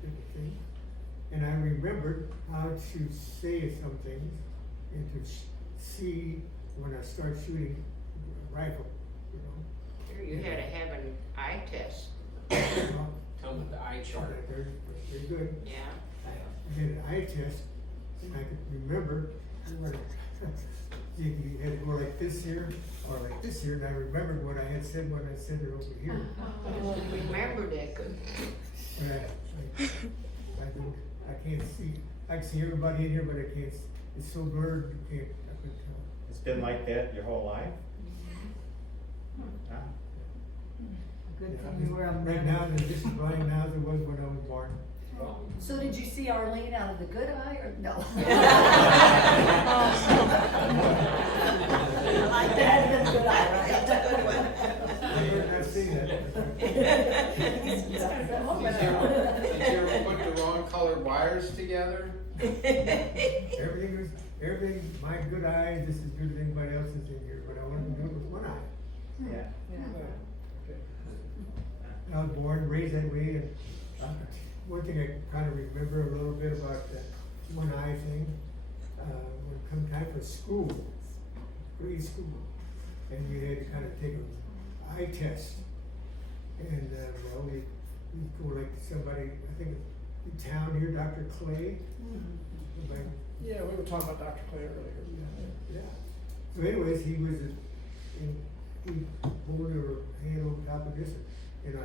different things. And I remembered how to say some things and to see when I start shooting a rifle, you know. Here you had to have an eye test. Come with the eye chart. Very good. Yeah. I did an eye test, and I could remember when you had to go like this here, or like this here, and I remembered what I had said when I said it over here. Remember that good. But I can't see, I can see everybody in here, but I can't, it's so blurred, I couldn't tell. It's been like that your whole life? Huh? Good Yeah, thing you were a right man. now, they're just as blind now as it was when I was born. So did you see Arlene out of the good eye or no? I did the good eye, right? That's a good one. I've seen that. Did you ever put the wrong colored wires together? Everything, my good eye, this is good as anybody else's in here, but I wanted to do it with one eye. Yeah. I was born, raised that way, and one thing I kind of remember a little bit about that one eye thing, when it come time for school, preschool, and you had to kind of take an eye test. And, well, we go like somebody, I think in town here, Dr. Clay. Somebody- Yeah, we were talking about Dr. Clay earlier. yeah. So anyways, he was, he pulled her hand over top of this, and I,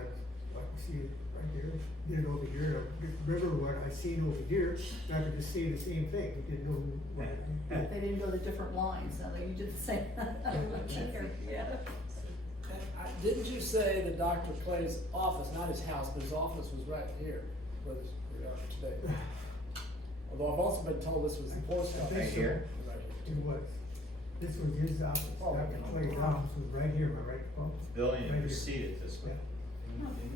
like you see it right there, did it over here, and I remember what I seen over here, and I could just say the same thing, he didn't know what I did. They didn't go the different lines, now that you did the same. Yeah. Didn't you say that Dr. Clay's office, not his house, but his office was right here, where we are today? Although I've also been told this was the post office. Right here? Right It was, this was his office, Dr. Clay's office was right here, am I right, Paul? Building Right here. preceded this one.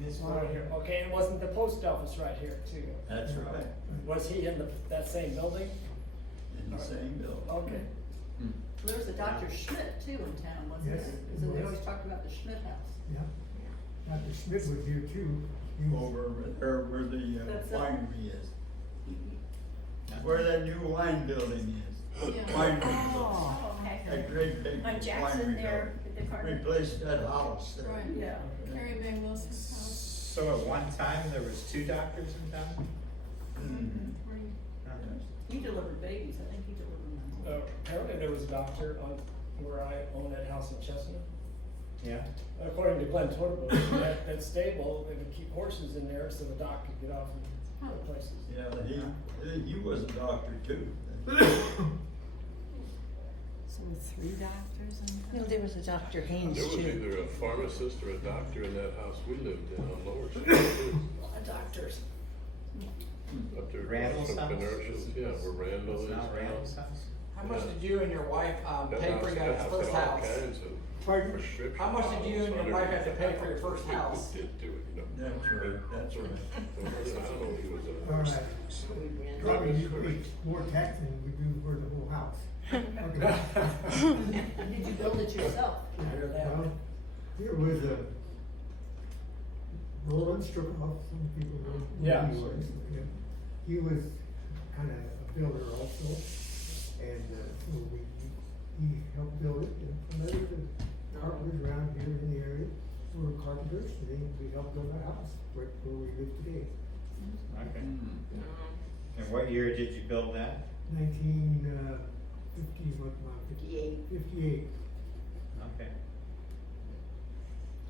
This one right here. Okay, and wasn't the post office right here too? That's right, Was he in that same building? in the same building. Okay. There was a Dr. Schmidt too in town, wasn't Yes, there? there So they was. always talked about the Schmidt house. Yeah. Dr. Smith was here too. He was- Over there where the That's it. winery is. Where that new wine building is. Winery building. Oh, okay. That great big On Jackson winery there, building. at the corner. Replaced that house there. Yeah. Carrie Mae Wilson's house. So at one time, there was 2 doctors in town? Mhm. He delivered babies, I think he delivered them. Apparently there was a doctor on where I own that house in Chestnut. Yeah. According to Glenn Torbush, that stable, they could keep horses in there so the doc could get off and go places. Yeah, he was a doctor too. So with 3 doctors in No, there was a Dr. Haynes There was too. either a pharmacist or a doctor in that house we lived in on Lower Street. too. A lot of doctors. Up there, Randall's some house? commercials, yeah, where Randall It's is not Randall's now. house? How much Yeah. did you and your wife, That pay house- for that your house first had all house? kinds of Pardon? prescription How much did you and your bottles wife have to underneath pay for your the first house. house? People did do it, you know. That's right, that's right. I don't know if he was a. All right. Probably you pay more tax than we do for the whole house. Okay. Did you build it yourself? Hear that? Well, there was a Roland Strookoff, some people know who Yeah. he was. Yeah. He was kind of a builder also, and so he helped build it. And some other carpenters around here in the area were carpenters, and we helped build our house right where we live today. Okay. And what year did you build that? 58. 58. Okay.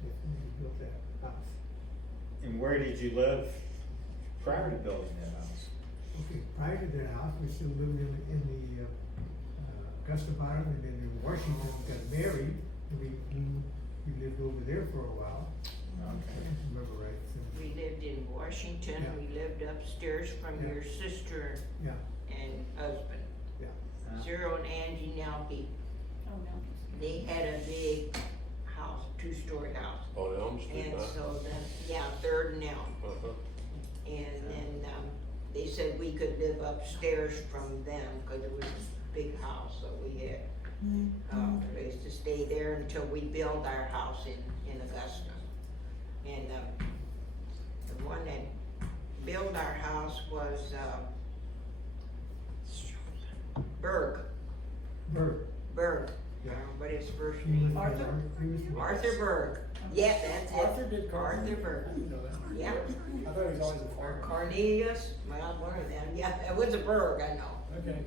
Yes, we built that house. And where did you live prior to building that house? Okay, prior to that house, we still lived in the Augusta Bottom, and then in Washington, we got married, and we lived over there for a while. I Okay. don't remember right, so, We lived in Washington, Yeah. we lived upstairs from Yeah. your sister yeah, and husband. yeah. Zero and Angie Nelke. Oh, no. They had a big house, 2-story house. On Elm Street, And huh? so then, yeah, 3rd and Elm. Uh-huh. And then, they said we could live upstairs from them, cause it was a big house, so we had, a place to stay there until we built our house in Augusta. And, the one that built our house was, Berg. Berg, but his first name. Arthur? Arthur Berg. Yeah, that's it. Arthur did Carpenter? Arthur Berg. I didn't know that. Yeah. I thought he was always a Or farmer. Cornelius, well, one of them. Yeah, it was a Berg, I know. Okay.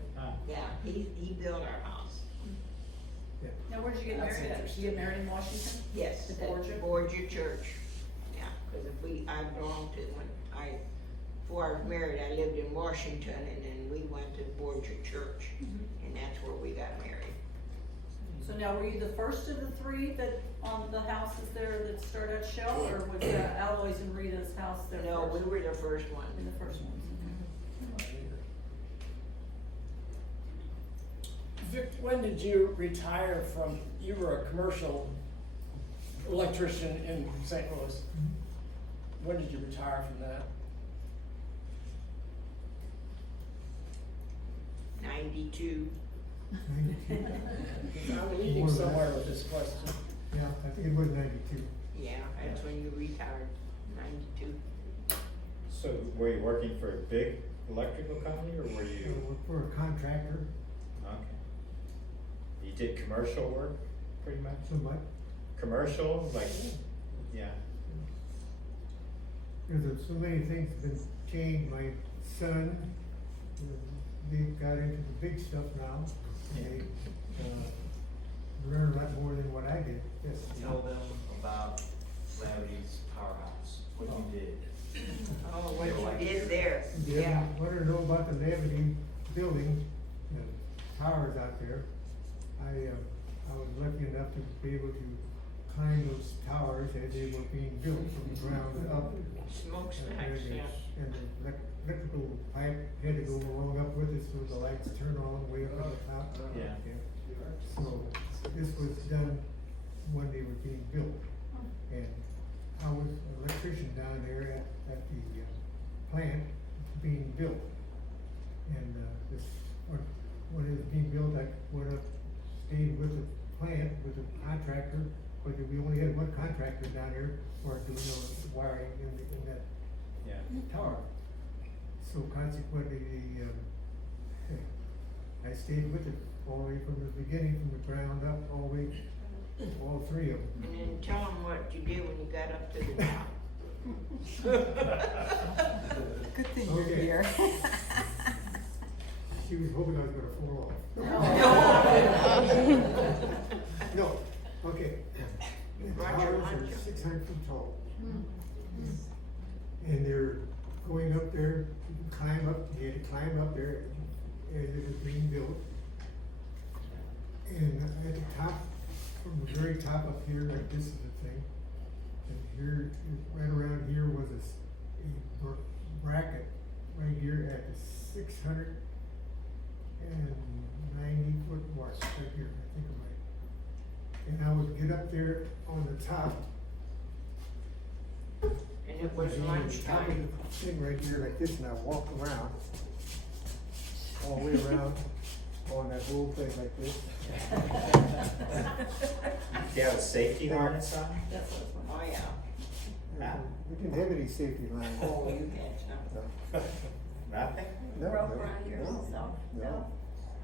Yeah, he built our house. Now, where'd you get That's married at? Did you get married in Washington? Yes, At at Borgia? Borgia Church. Yeah, because I belonged to, before I was married, I lived in Washington, and then we went to Borgia Church, and that's where we got married. So now, were you the first of the three that, on the houses there that started at Shell, or was Aloy's and Rita's house there No, first? we were the first one. In the first ones. Vic, when did you retire from, you were a commercial electrician in St. Louis. When did you retire from that? 92. I'm leading More than that. somewhere with this question. Yeah, I think it was 92. Yeah, that's when you retired, 92. So were you working for a big electrical company or were So you, we're a contractor, okay. You did commercial work, pretty much? somewhat. Commercial, like, yeah, There's so many things have been changed. My son, they got into the big stuff now. They learn a lot more than what I did. Yes. Tell them about Lavity's powerhouse, what you did. Oh, what you did there, Yeah, yeah. wanted to know about the Levity building, the towers out there. I was lucky enough to be able to climb those towers as they were being built from the ground up. Smokestacks, yeah. And the electrical pipe had to go along up with it so the lights turn on way up on the top. Yeah. So this was done when they were being built. And I was an electrician down there at the plant being built. And this, when it was being built, I went up, stayed with the plant, with the contractor, but we only had one contractor down there for doing the wiring in that yeah. tower. So consequently, I stayed with it all the way from the beginning, from the ground up, all the way, all three of them. And then tell them what you did when you got up to the top. Good thing you're Okay. here. She was hoping I was gonna fall off. No, okay. The Roger, towers Roger. are 600 feet tall. And they're going up there, you can climb up, you had to climb up there as it was being built. And at the top, from the very top up here, like this is the thing. And here, right around here was a bracket, right here at the 690 foot mark, right here, I think I'm right. And I would get up there on the top. And it was on the top of lunchtime. the thing right here like this, and I walk around, all the way around on that whole thing like this. Do you have a safety harness on? That's what I was wondering. Oh, yeah. We didn't have any safety lines. Oh, you had some. Nothing? No, Rope no, around here, no, so, no.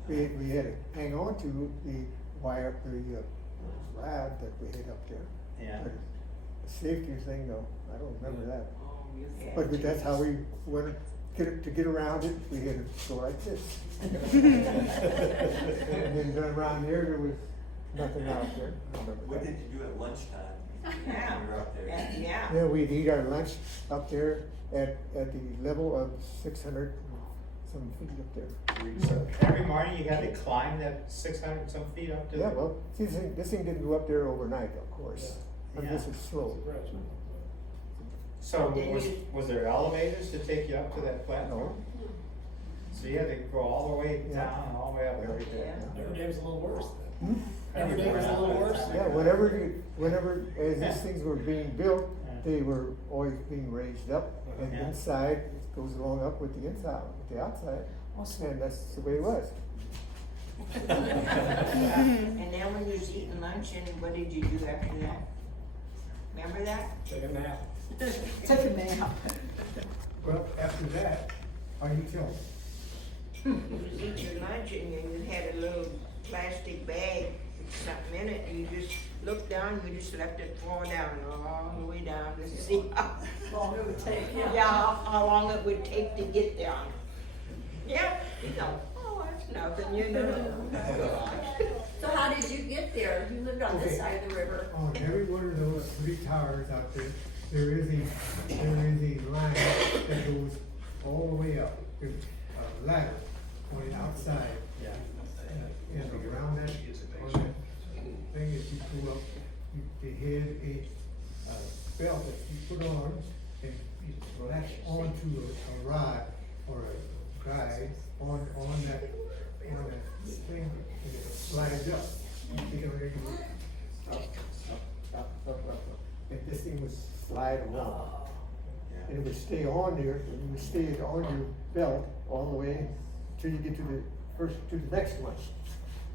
We had to hang on to the wire, the slab that we had up there. Yeah. But the safety thing, no, I don't remember that. Oh, you had But to. that's how we went, to get around it, we had to go like this. And then run around there was nothing out there. I remember What that. did you do at lunchtime? Yeah. When you were up there? Yeah. Yeah, we'd eat our lunch up there at the level of 600 some feet up there. So every morning you had to climb that 600 some feet up to the? Yeah, well, see, this thing didn't go up there overnight, of course. And this Yeah. is slow. So was there elevators to take you up to that platform? So you had to go all the way Yeah. down and all the way up every day? Every day was a little worse then. Hmm? Every day was a little worse. Yeah, whenever, as these things were being built, they were always being raised up, and Yeah. inside, it goes along up with the inside, with the outside, and that's the way it was. And then when you was eating lunch, and what did you do after that? Remember that? Take a nap. Take a nap. Well, after that, are you telling? You was eat your lunch and you had a little plastic bag with something in it, and you just looked down, you just left it fall down all the way down to see how Long it would take, how long it would take to get down. Yeah, you know, oh, that's nothing, you know. So how did you get there? You lived on this side of the river. On every one of those 3 towers out there, there is a line that goes all the way up. There's a ladder going outside. Yeah. And around that, on that thing that you pull up, they had a belt that you put on and you latch onto a rod or a guide on that thing, and it slides up. You know, there you go. Up. And this thing would slide along. And it would stay on there, and you would stay on your belt all the way till you get to the next one.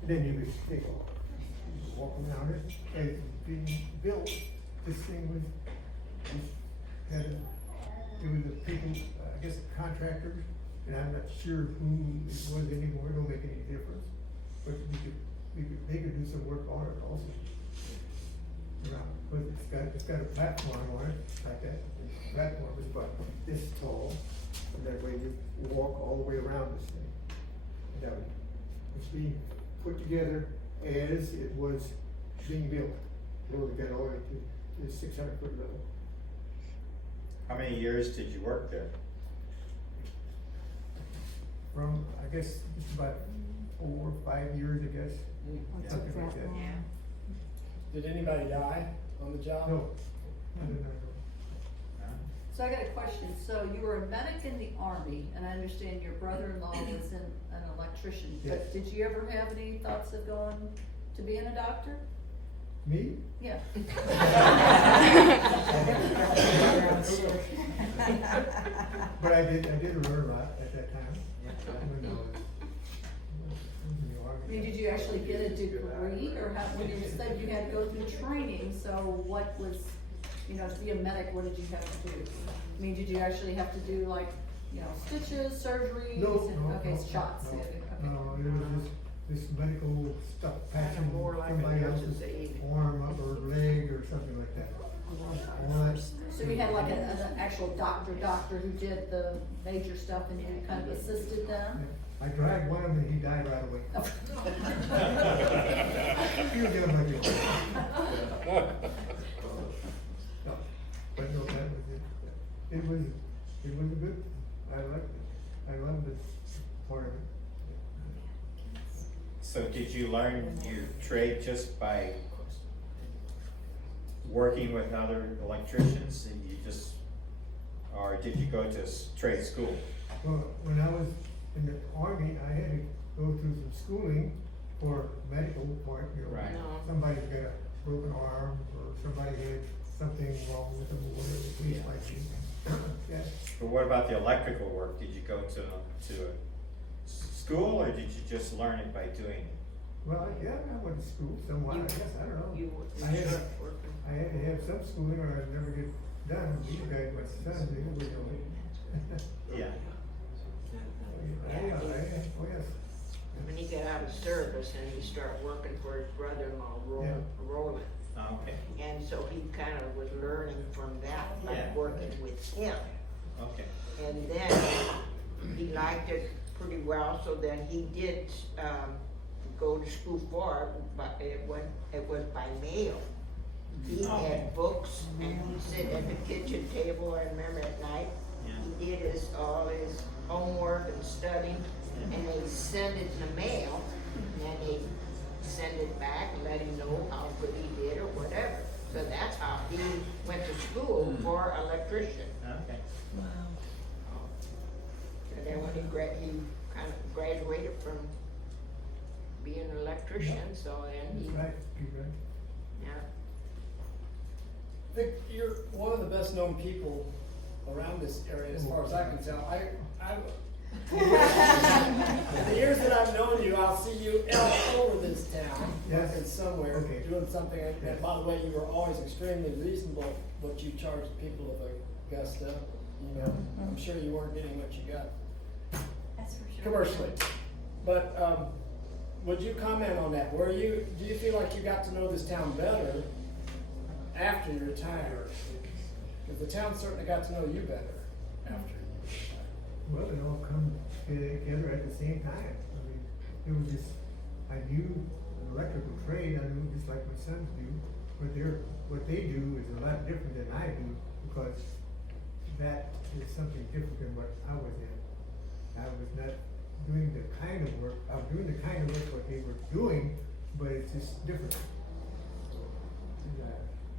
And then you would stay walk around it. As it was being built, this thing was it was the people, I guess contractors, and I'm not sure who it was anymore, it don't make any difference. But they could do some work on it also. But it's got a platform on it, like that. The platform is about this tall, and that way you walk all the way around this thing. And that was being put together as it was being built. Lord, got all the way to the 600-foot level. How many years did you work there? From, I guess, just about 4 or 5 years, I guess. Something like that. Yeah. Did anybody die on the job? No. No. So I got a question. So you were a medic in the Army, and I understand your brother-in-law was an electrician. Yes. But did you ever have any thoughts of going to being a doctor? Me? Yeah. But I did learn a lot at that time. When I was in the Army. I mean, did you actually get a degree, or how, when you said you had to go through training, so what was, you know, to be a medic, what did you have to do? I mean, did you actually have to do like, you know, stitches, surgeries? No, Okay, no, shots. no. Okay. No, it was just this medical stuff, patching more like somebody a else's nurse's aide. arm up or leg or something like that. All that. So you had like an actual doctor who did the major stuff, and you kind of assisted them? I dragged one of them and he died right away. He was doing like this. No, but no, that was it. It was a good, I liked it. I loved this part of it. So did you learn your trade just by working with other electricians, and you just, or did you go to trade school? Well, when I was in the Army, I had to go through some schooling for medical part, you know. Right. No. Somebody's got a broken arm, or somebody had something wrong with them, or whatever the case might be. Yeah. But what about the electrical work? Did you go to a school, or did you just learn it by doing it? Well, yeah, I went to school somewhat, I guess, I don't know. You I had, start working. I had to have some schooling or I'd never get done. These guys, my son, they were doing it. Yeah. Oh, yes. When he got out of service and he started working for his brother-in-law, Yeah. Roland. Okay. And so he kind of was learning from that, by Yeah. working with him. Okay. And then he liked it pretty well, so then he did, go to school for it, but it was by mail. He had books and he'd sit at the kitchen table, I remember at night. Yeah. He did all his homework and studying, and they send it in the mail, and then they send it back and let him know how good he did or whatever. So that's how he went to school for electrician. Okay. Wow. And then when he kind of graduated from being an electrician, so then he, Right, you're right. yeah. Vic, you're one of the best known people around this area, as far as I can tell. The years that I've known you, I'll see you all over this town, Yes. working somewhere, Okay. doing something. And by the way, you were always extremely reasonable what you charged the people of Augusta. You know, I'm sure you weren't getting what you got That's for sure. commercially. But would you comment on that? Do you feel like you got to know this town better after you retired? Because the town certainly got to know you better after you retired. Well, it all come together at the same time. I mean, it was just, I knew the electrical trade, I knew just like my sons do, but what they do is a lot different than I do, because that is something different than what I was in. I was not doing the kind of work, I was doing the kind of work what they were doing, but it's just different. And, I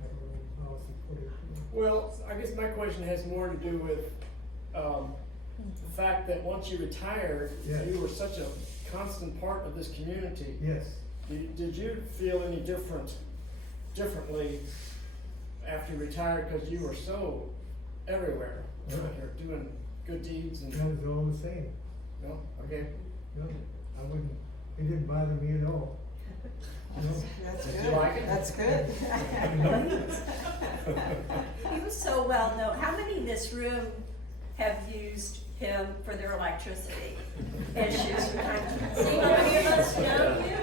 don't know how else to put it. Well, I guess my question has more to do with the fact that once you retired, Yes. you were such a constant part of this community. Yes. Did you feel any differently after you retired, because you were so everywhere, Yeah. you're doing good deeds and, That was all the same. no, okay. No, I wouldn't, it didn't bother me at all. No. That's Did good. you like it? That's good. He was so well known. How many in this room have used him for their electricity issues? See, how many of us know you?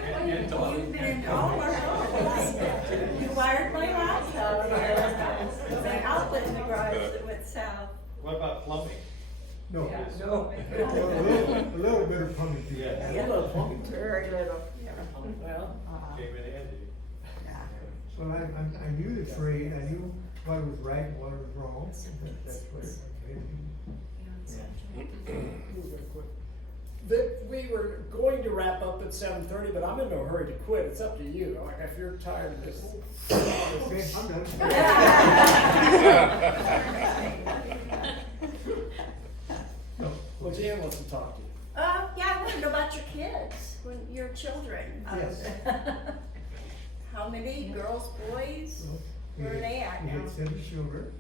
You've been in all of our homes. You wired my house out. The outlet in the garage that went south. What about plumbing? No. Yeah. No. A little bit of plumbing too. Yeah. A little plumbing. Very little. Well, Came in handy. Well, I knew the trade, I knew what was right and what was wrong. That's what We were going to wrap up at 7:30, but I'm in no hurry to quit. It's up to you. Like, if you're tired of this. Okay, I'm done. No. Well, Jan wants to talk to you. Yeah, I want to know about your kids, your children. Yes. How many girls, boys? Where are they at We now? had 7 children,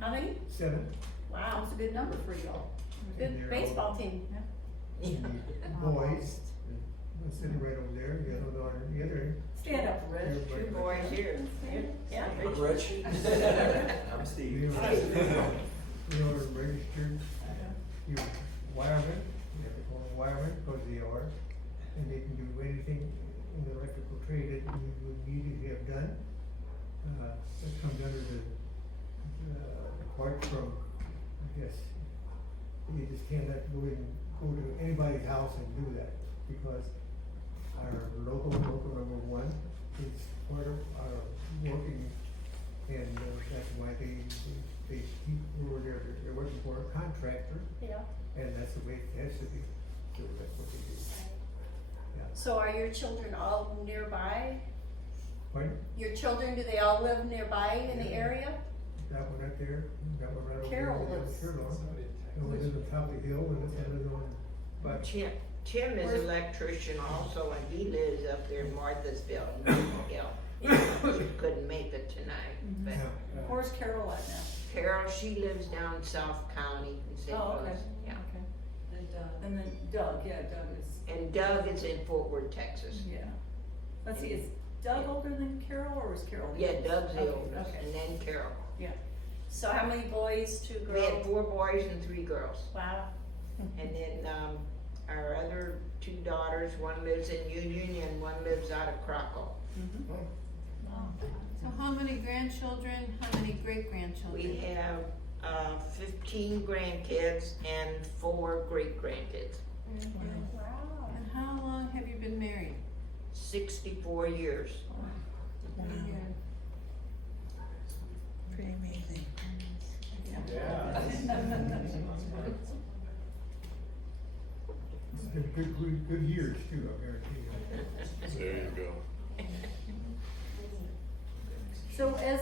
How many? 7. Wow, That's a good number for y'all. good baseball team. The boys, one sitting right over there, the other daughter, the other end. Stand up, Rich. Two boys here. Yeah. I'm Rich. I'm Steve. We are registered, you wiremen, you have to call them wiremen, because they are, and they can do anything in the electrical trade that you would need to have done. That comes under the apart from, I guess, you just can't let go to anybody's house and do that, because our local number 1 is part of our working, and that's why they keep, they're working for a contractor, Yeah. and that's the way it has to be, so that's what they do. Yeah. So are your children all nearby? Pardon? Your children, do they all live nearby in the area? That one right there, that one right over there. Carol that lives- Carol. That one lives on top of the hill, and this one lives on, but Tim is an electrician also, and he lives up there in Marthasville. He couldn't make it tonight, but yeah. Where's Carol at now? Carol, she lives down in South County in St. Oh, okay. Louis. Yeah. And then Doug, Doug is, And Doug is in Fort Worth, Texas. yeah. Let's see, is Doug older than Carol, or is Carol? the Yeah, oldest? Doug's the Okay, oldest, okay. and then Carol. So how many boys, 2 We had girls? 4 boys and 3 girls. Wow. And then, our other 2 daughters, one lives in Union and one lives out of Krakow. So how many grandchildren, how many great-grandchildren? We have, 15 grandkids and 4 great-grandkids. Wow. And how long have you been married? 64 years. Wow. Pretty amazing. Yeah. It's been good years too, I guarantee you. There you go. So as,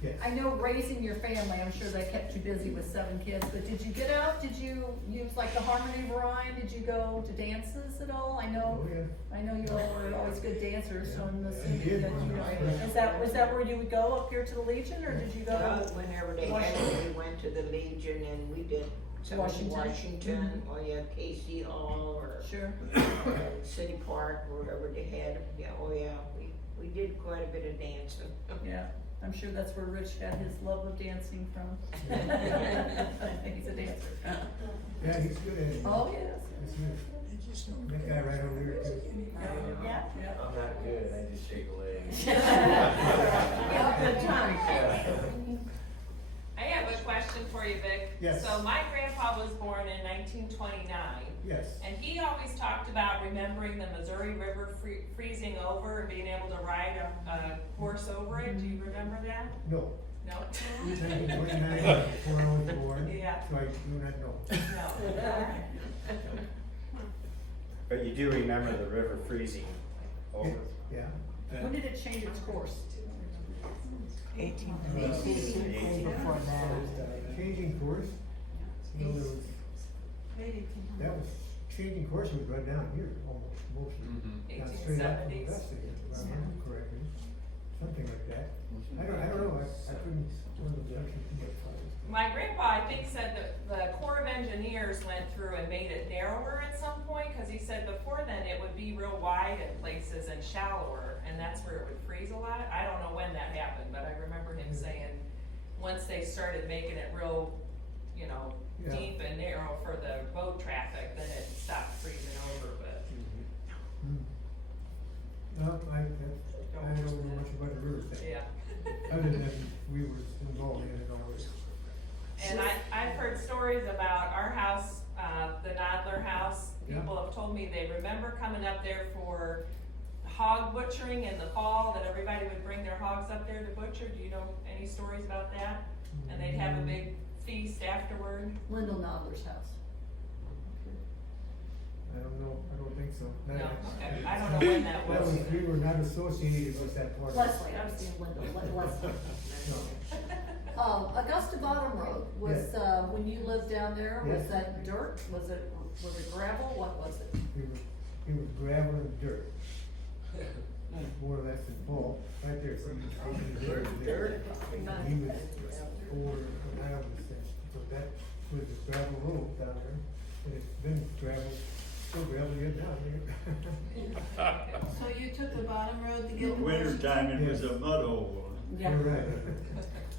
Yes. I know raising your family, I'm sure that kept you busy with 7 kids, but did you get out, did you use like the Harmony Variety, did you go to dances at all? I know, Oh, yeah. I know you all were always good dancers, so I'm Yeah, assuming I did. that you, was that where you would go up here to the Legion, or did you go? Whenever they had it, we went to the Legion and we did some in Washington? Washington, or yeah, KC Hall, or Sure. City Park, wherever they had, yeah, oh yeah, We did quite a bit of dancing. Yeah, I'm sure that's where Rich had his love of dancing from. He's a dancer. Yeah, he's good at it. Oh, yes. That's good. That guy right over there too. Yeah. I'm not good, I just shake a leg. Yeah, good time. I have a question for you, Vic. Yes. So my grandpa was born in 1929. Yes. And he always talked about remembering the Missouri River freezing over and being able to ride a horse over it. Do you remember that? No. No? 1929, before I was born. Yeah. So I do not know. No. But you do remember the river freezing over. Yeah. When did it change its course? 18 before that. Changing course. You know, there was, that was, changing course was right down here, almost, mostly. Not straight up from 1870s. Augusta here, if I remember correctly. Something like that. I don't know, I couldn't, one of the directions to get fired. My grandpa, I think, said that the Corps of Engineers went through and made it narrower at some point, cause he said before then it would be real wide in places and shallower, and that's where it would freeze a lot. I don't know when that happened, but I remember him saying, once they started making it real, you know, Yeah. deep and narrow for the boat traffic, then it stopped freezing over, but. No, I don't know much about the river thing. Yeah. Other than we were involved in it always. And I've heard stories about our house, the Nodler house. Yeah. People have told me they remember coming up there for hog butchering in the fall, that everybody would bring their hogs up there to butcher. Do you know any stories about that? And they'd have a big feast afterward. Lyndall Nodler's house. I don't know, I don't think so. No, okay. I don't know when that was. We were not associated with that part. Leslie, I was thinking Lyndall, Leslie. Augusta Bottom Road was, when you lived down there, was Yes. that dirt? Was it gravel? What was it? It was gravel and dirt. More or less in Paul, right there, so he was there. He was over, when I was there, so that was the gravel road down there, and it's been gravel, still gravel yet down there. So you took the bottom road to get. In winter time, it was a mud hole. Yeah. You're right.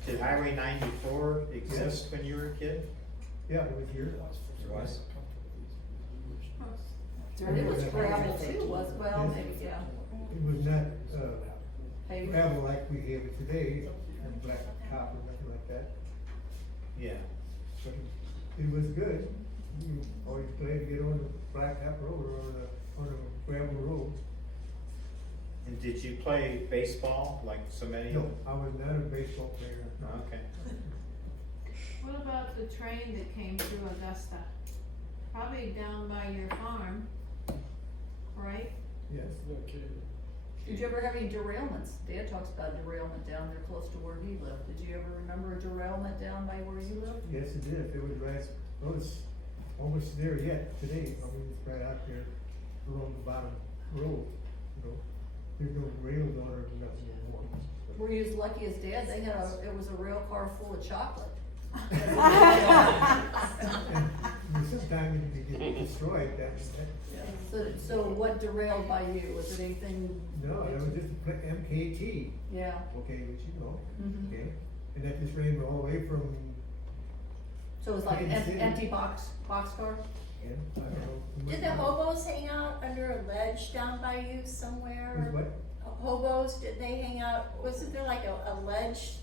Did Highway 94 exist when you were a kid? Yeah, it was here. It was? It was gravel too, well, Yes. maybe, yeah. It was not, Paved. gravel like we have it today, and black top or nothing like that, Yeah. but it was good. You always glad to get on the blacktop road or on a gravel road. And did you play baseball like so many? No, I was not a baseball player. Oh, okay. What about the train that came through Augusta? Probably down by your farm, right? Yes. Did you ever have any derailments? Dad talks about derailment down there close to where he lived. Did you ever remember a derailment down by where you lived? Yes, it did. It was right, well, it's almost there yet today. I mean, it's right out there along the bottom road, you know. There's no rails on it or nothing anymore. Were you as lucky as Dad? They had it was a rail car full of chocolate. And sometimes it could get destroyed, that. So what derailed by you? Was it anything? No, it was just a MKT, Yeah. okay, which you know, Mhm. okay? And that just ran all the way from, So it was like an Kansas City. empty boxcar? yeah, I don't know. Did the hobos hang out under a ledge down by you somewhere? Was what? Hobos, did they hang out, wasn't there like a ledge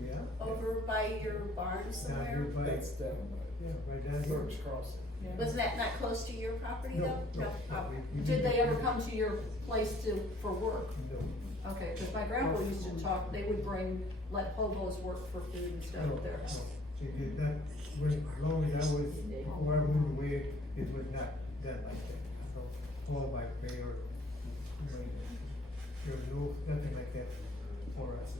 Yeah. over by your barn Down somewhere? here by, yeah, right down here. Wasn't that not close to your property No, though? no. Oh. Did they ever come to your place for work? No. Okay, cause my grandpa used to talk, they would let hobos work for food and stuff at their house. It did not, as long as I was, before I moved away, it was not done like that. So, all by pay or, there was nothing like that for us.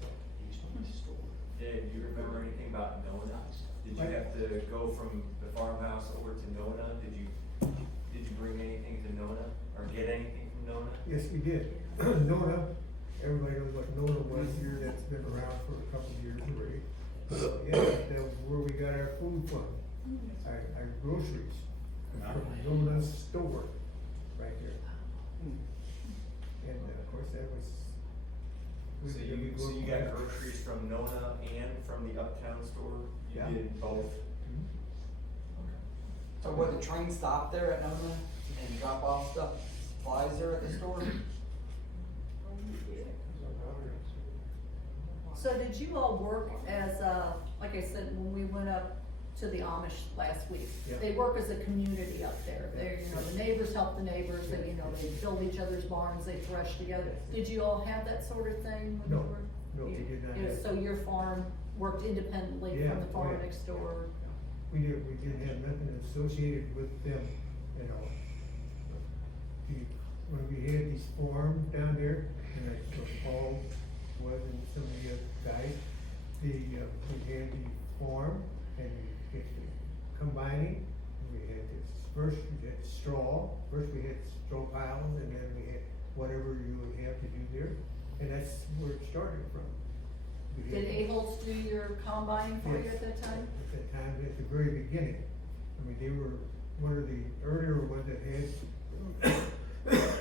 Dave, do you remember anything about Nona? Did you have to go from the farmhouse over to Nona? Did you bring anything to Nona, or get anything from Nona? Yes, we did. Nona, everybody knows what Nona was here, that's been around for a couple of years already. Yeah, that was where we got our food from, our groceries, from Nona's store, right there. And of course, that was So you got groceries from Nona and from the Uptown store? You Yeah. did both? So would the train stop there at Nona and drop off stuff, supplies there at the store? So did you all work as, like I said, when we went up to the Amish last week? Yeah. They work as a community up there. They're, you know, the neighbors help the neighbors, they, you know, they build each other's barns, they thresh together. Did you all have that sort of thing when you No, were? no, we did not You know, have- So your farm worked independently Yeah, from the farm right. next door? We didn't have nothing associated with them, you know. When we had these forums down there, and Paul was and some of the other guys, we had the form and we get the combining. We had this, first we had straw, first we had straw piles, and then we had whatever you would have to do there. And that's where it started from. We Did had- A-Holtz do your combine for you Yes. at that time? At that time, at the very beginning. I mean, they were one of the earlier ones that had,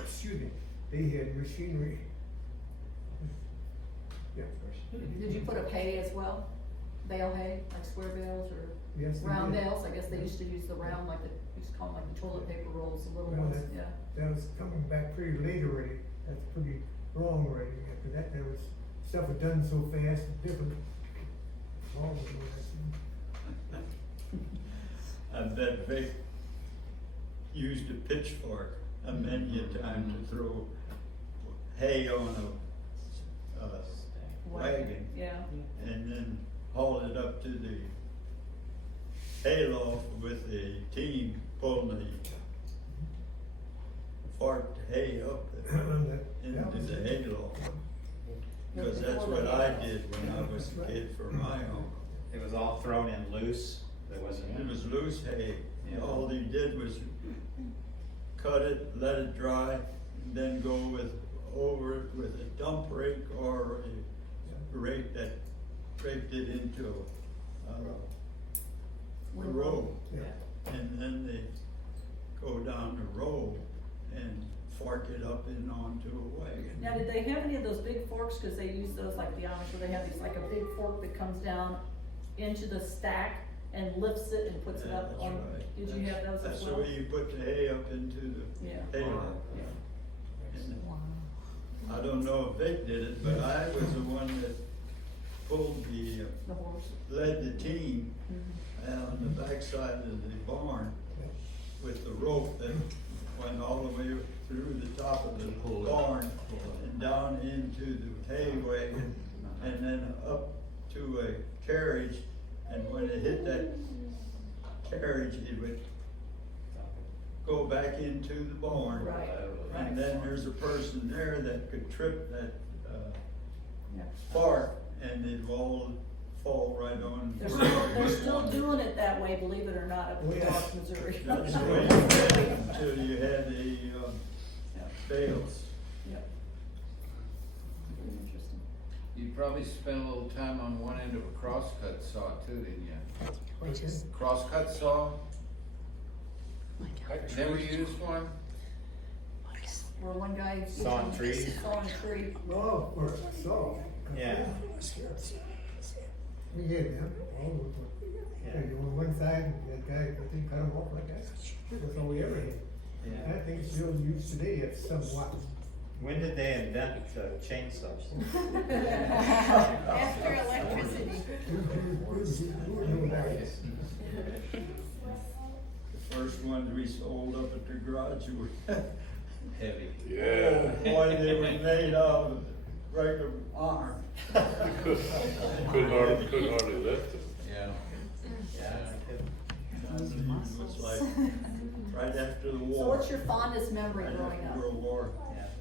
excuse me, they had machinery. Yeah. Did you put up hay as well? Bale hay, like square bales or Yes, we round did. bales? I guess they used to use the round, like used to call them like the toilet paper rolls, the little Well, ones, that- yeah. That was coming back pretty late already. That's pretty wrong already. After that, there was stuff was done so fast, different. All of it. I bet Vic used a pitchfork a many a time to throw hay on a wagon Yeah. and then haul it up to the hayloft with the team pulling the forked hay up into the hayloft. Because that's what I did when I was a kid for my uncle. It was all thrown in loose, there wasn't. It was loose hay. Yeah. All he did was cut it, let it dry, and then go over it with a dump rake or a rake that raked it into a row. Yeah. And then they go down the row and fork it up and onto a wagon. Now, did they have any of those big forks? Cause they use those like the Amish, where they have these, like a big fork that comes down into the stack and lifts it and puts it Yeah, up that's on, right. did you have those as That's well? the way you put the hay up into the Yeah. hayloft. Yeah. And I don't know if Vic did it, but I was the one that pulled The horse. led the team on the backside of the barn with the rope that went all the way through the top of the barn and down into the hay wagon and then up to a carriage. And when it hit that carriage, it would go back into the barn. Right, And then there's a person there that could trip that Yeah. spark and it will all fall right on. They're still doing it that way, believe it or not, up in Oh, yeah. Dawes, Missouri. That's the way you did it until you had the bales. Yep. Pretty interesting. You probably spent a little time on one end of a crosscut saw too, didn't you? Okay. Crosscut saw? Never used one? Where one guy. Sawing trees? Sawing a tree. Oh, or so. Yeah. We had them, all of them. Yeah. You on one side, that guy, I think, cut them off like that. That's all we ever had. Yeah. I think it's still used today, it's somewhat. When did they invent chainsaws? After electricity. The first ones we sold up at the garage were Heavy. Yeah. boy, they were made out of regular iron. Couldn't hardly lift it. Yeah. It was like right after the So war. what's your fondest memory Right growing after up? World War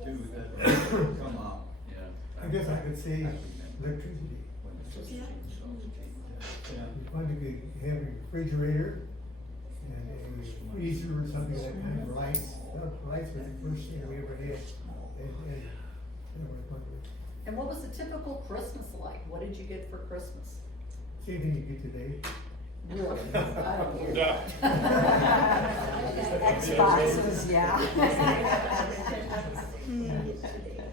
II, that come out. Yeah. I guess I could say electricity. Yeah. We wanted to have a refrigerator and a freezer or something like that, and lights. Lights was the first thing we ever had. And that was fun. And what was the typical Christmas like? What did you get for Christmas? Same thing you get today. Really? I don't hear Yeah. that. Xboxes, yeah.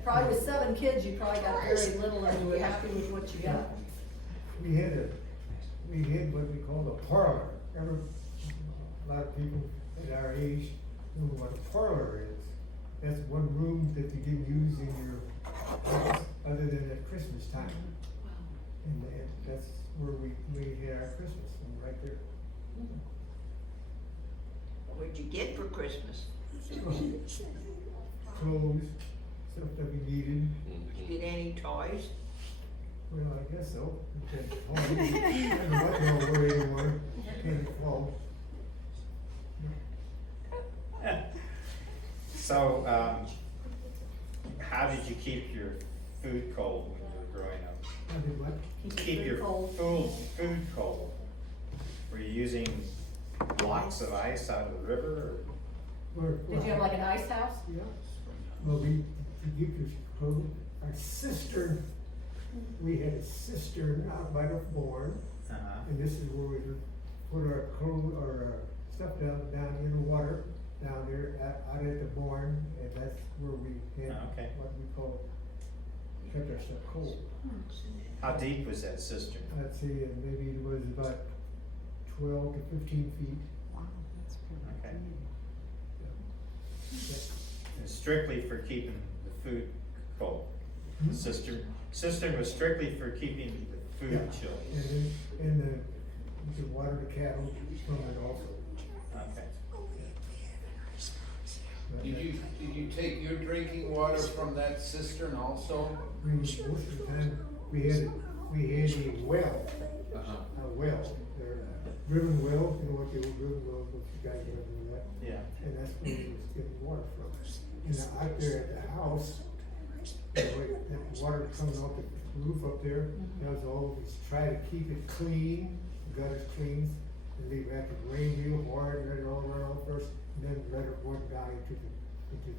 Probably with 7 kids, you probably got very little and you were happy with what you got. We had what we called a parlor. A lot of people at our age know what a parlor is. That's one room that you didn't use in your house other than at Christmas time. And that's where we had our Christmas, and right there. What'd you get for Christmas? Clothes, stuff that we needed. Did you get any toys? Well, I guess so. I don't know what they'll wear anymore. Can't recall. So, how did you keep your food cold when you were growing up? I did what? Keep your food cold. Were you using blocks of ice out of the river, Did you have like an ice house? Yeah. Well, to keep your clothes, our cistern, we had a cistern out by the barn. And this is where we would put our clothes, our stuff down in the water, down there, out at the barn, and that's where we had what we call, kept our stuff cold. How deep was that cistern? I'd say maybe it was about 12 to 15 feet. Okay. And strictly for keeping the food cold. The cistern was strictly for keeping the food chilled. And then you could water the cattle from it also. Okay. Did you take your drinking water from that cistern also? Most of the time, we had a well, a ribbon well, you know what the old ribbon well, what you guys ever do that? Yeah. And that's where we was getting water from. And out there at the house, that water coming off the roof up there, that was always try to keep it clean, gutters clean, and leave it after rain real hard, let it all run off first, and then let it run down into the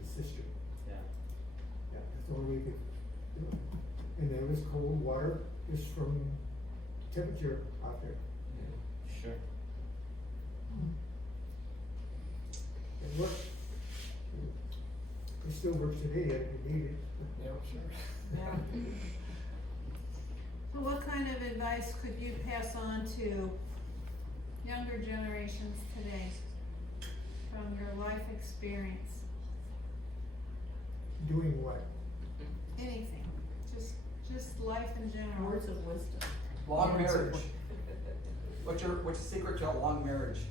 cistern. Yeah. Yeah, that's the only way you could do it. And there was cold water just from temperature out there. Sure. It worked. It still works today if you need it. Yeah, sure. So what kind of advice could you pass on to younger generations today from your life experience? Doing what? Anything, just life in general. Words of wisdom. Long marriage. What's the secret to a long marriage?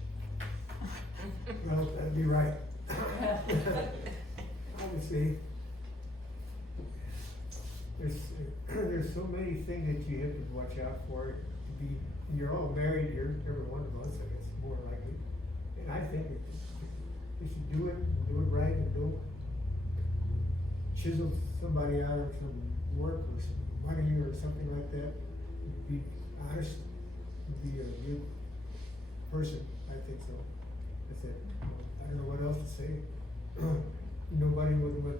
Well, that'd be right. Obviously, there's so many things that you have to watch out for to be. You're all married here, every one of us, I guess, more likely. And I think you should do it right, and don't chisel somebody out of some work or some money or something like that. Be honest, be a good person. I think so. That's it. I don't know what else to say. Nobody would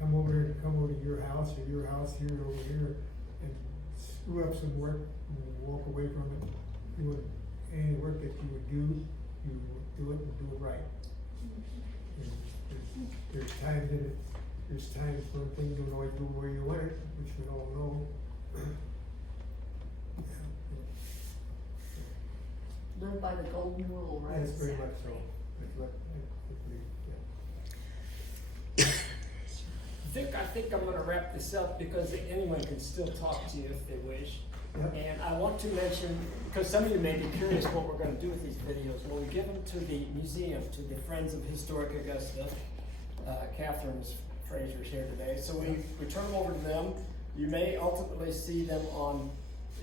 come over to your house or your house here or over here and screw up some work and walk away from it. You would, any work that you would do, you would do it and do it right. And there's times when things don't always go where you want it, which we all know. Live by the golden rule, right? That's very much so. That's what, Vic, I think I'm gonna wrap this up because anyone can still talk to you if they wish. Yep. And I want to mention, because some of you may be curious what we're gonna do with these videos. Well, we give them to the museum, to the Friends of Historic Augusta. Catherine's Fraser's here today. So we turn them over to them. You may ultimately see them on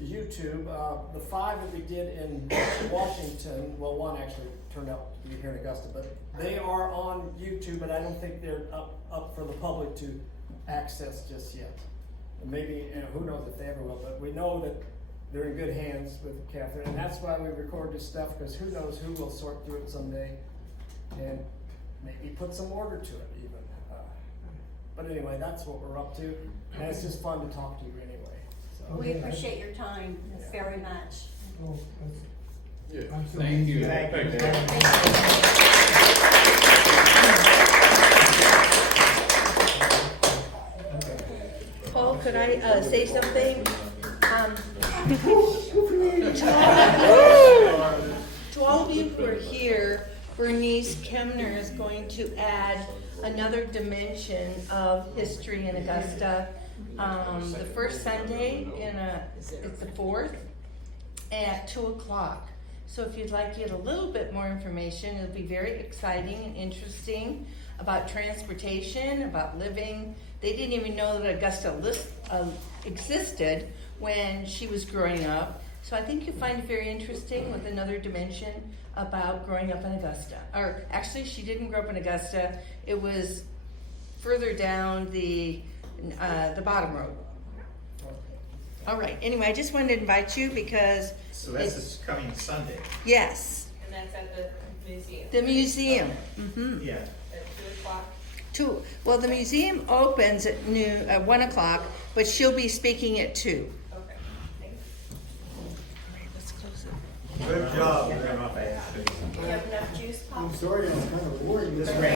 YouTube. The 5 that we did in Washington, well, one actually turned out to be here in Augusta, but they are on YouTube, but I don't think they're up for the public to access just yet. And maybe, who knows if they ever will, but we know that they're in good hands with Catherine, and that's why we record this stuff, because who knows who will sort through it someday and maybe put some order to it even. But anyway, that's what we're up to, and it's just fun to talk to you anyway. So. We appreciate your time very much. Oh, Yeah. I'm so Thank you. Thank you. Okay. could I say something? To all of you who are here, Bernice Kemner is going to add another dimension of history in Augusta. The first Sunday it's the 4th at 2 o'clock. So if you'd like to get a little bit more information, it'll be very exciting and interesting about transportation, about living. They didn't even know that Augusta existed when she was growing up. So I think you'll find it very interesting with another dimension about growing up in Augusta. Or actually, she didn't grow up in Augusta. It was further down the bottom road. All right, anyway, I just wanted to invite you because... So that's this coming Sunday. Yes, And that's at the museum. the museum. Mm-hmm. Yeah. At 2 o'clock. Well, the museum opens at 1 o'clock, but she'll be speaking at 2. Okay, thanks. All right, let's close it. Good job. You have enough juice, Pop? I'm sorry, I was kind of worried. This rain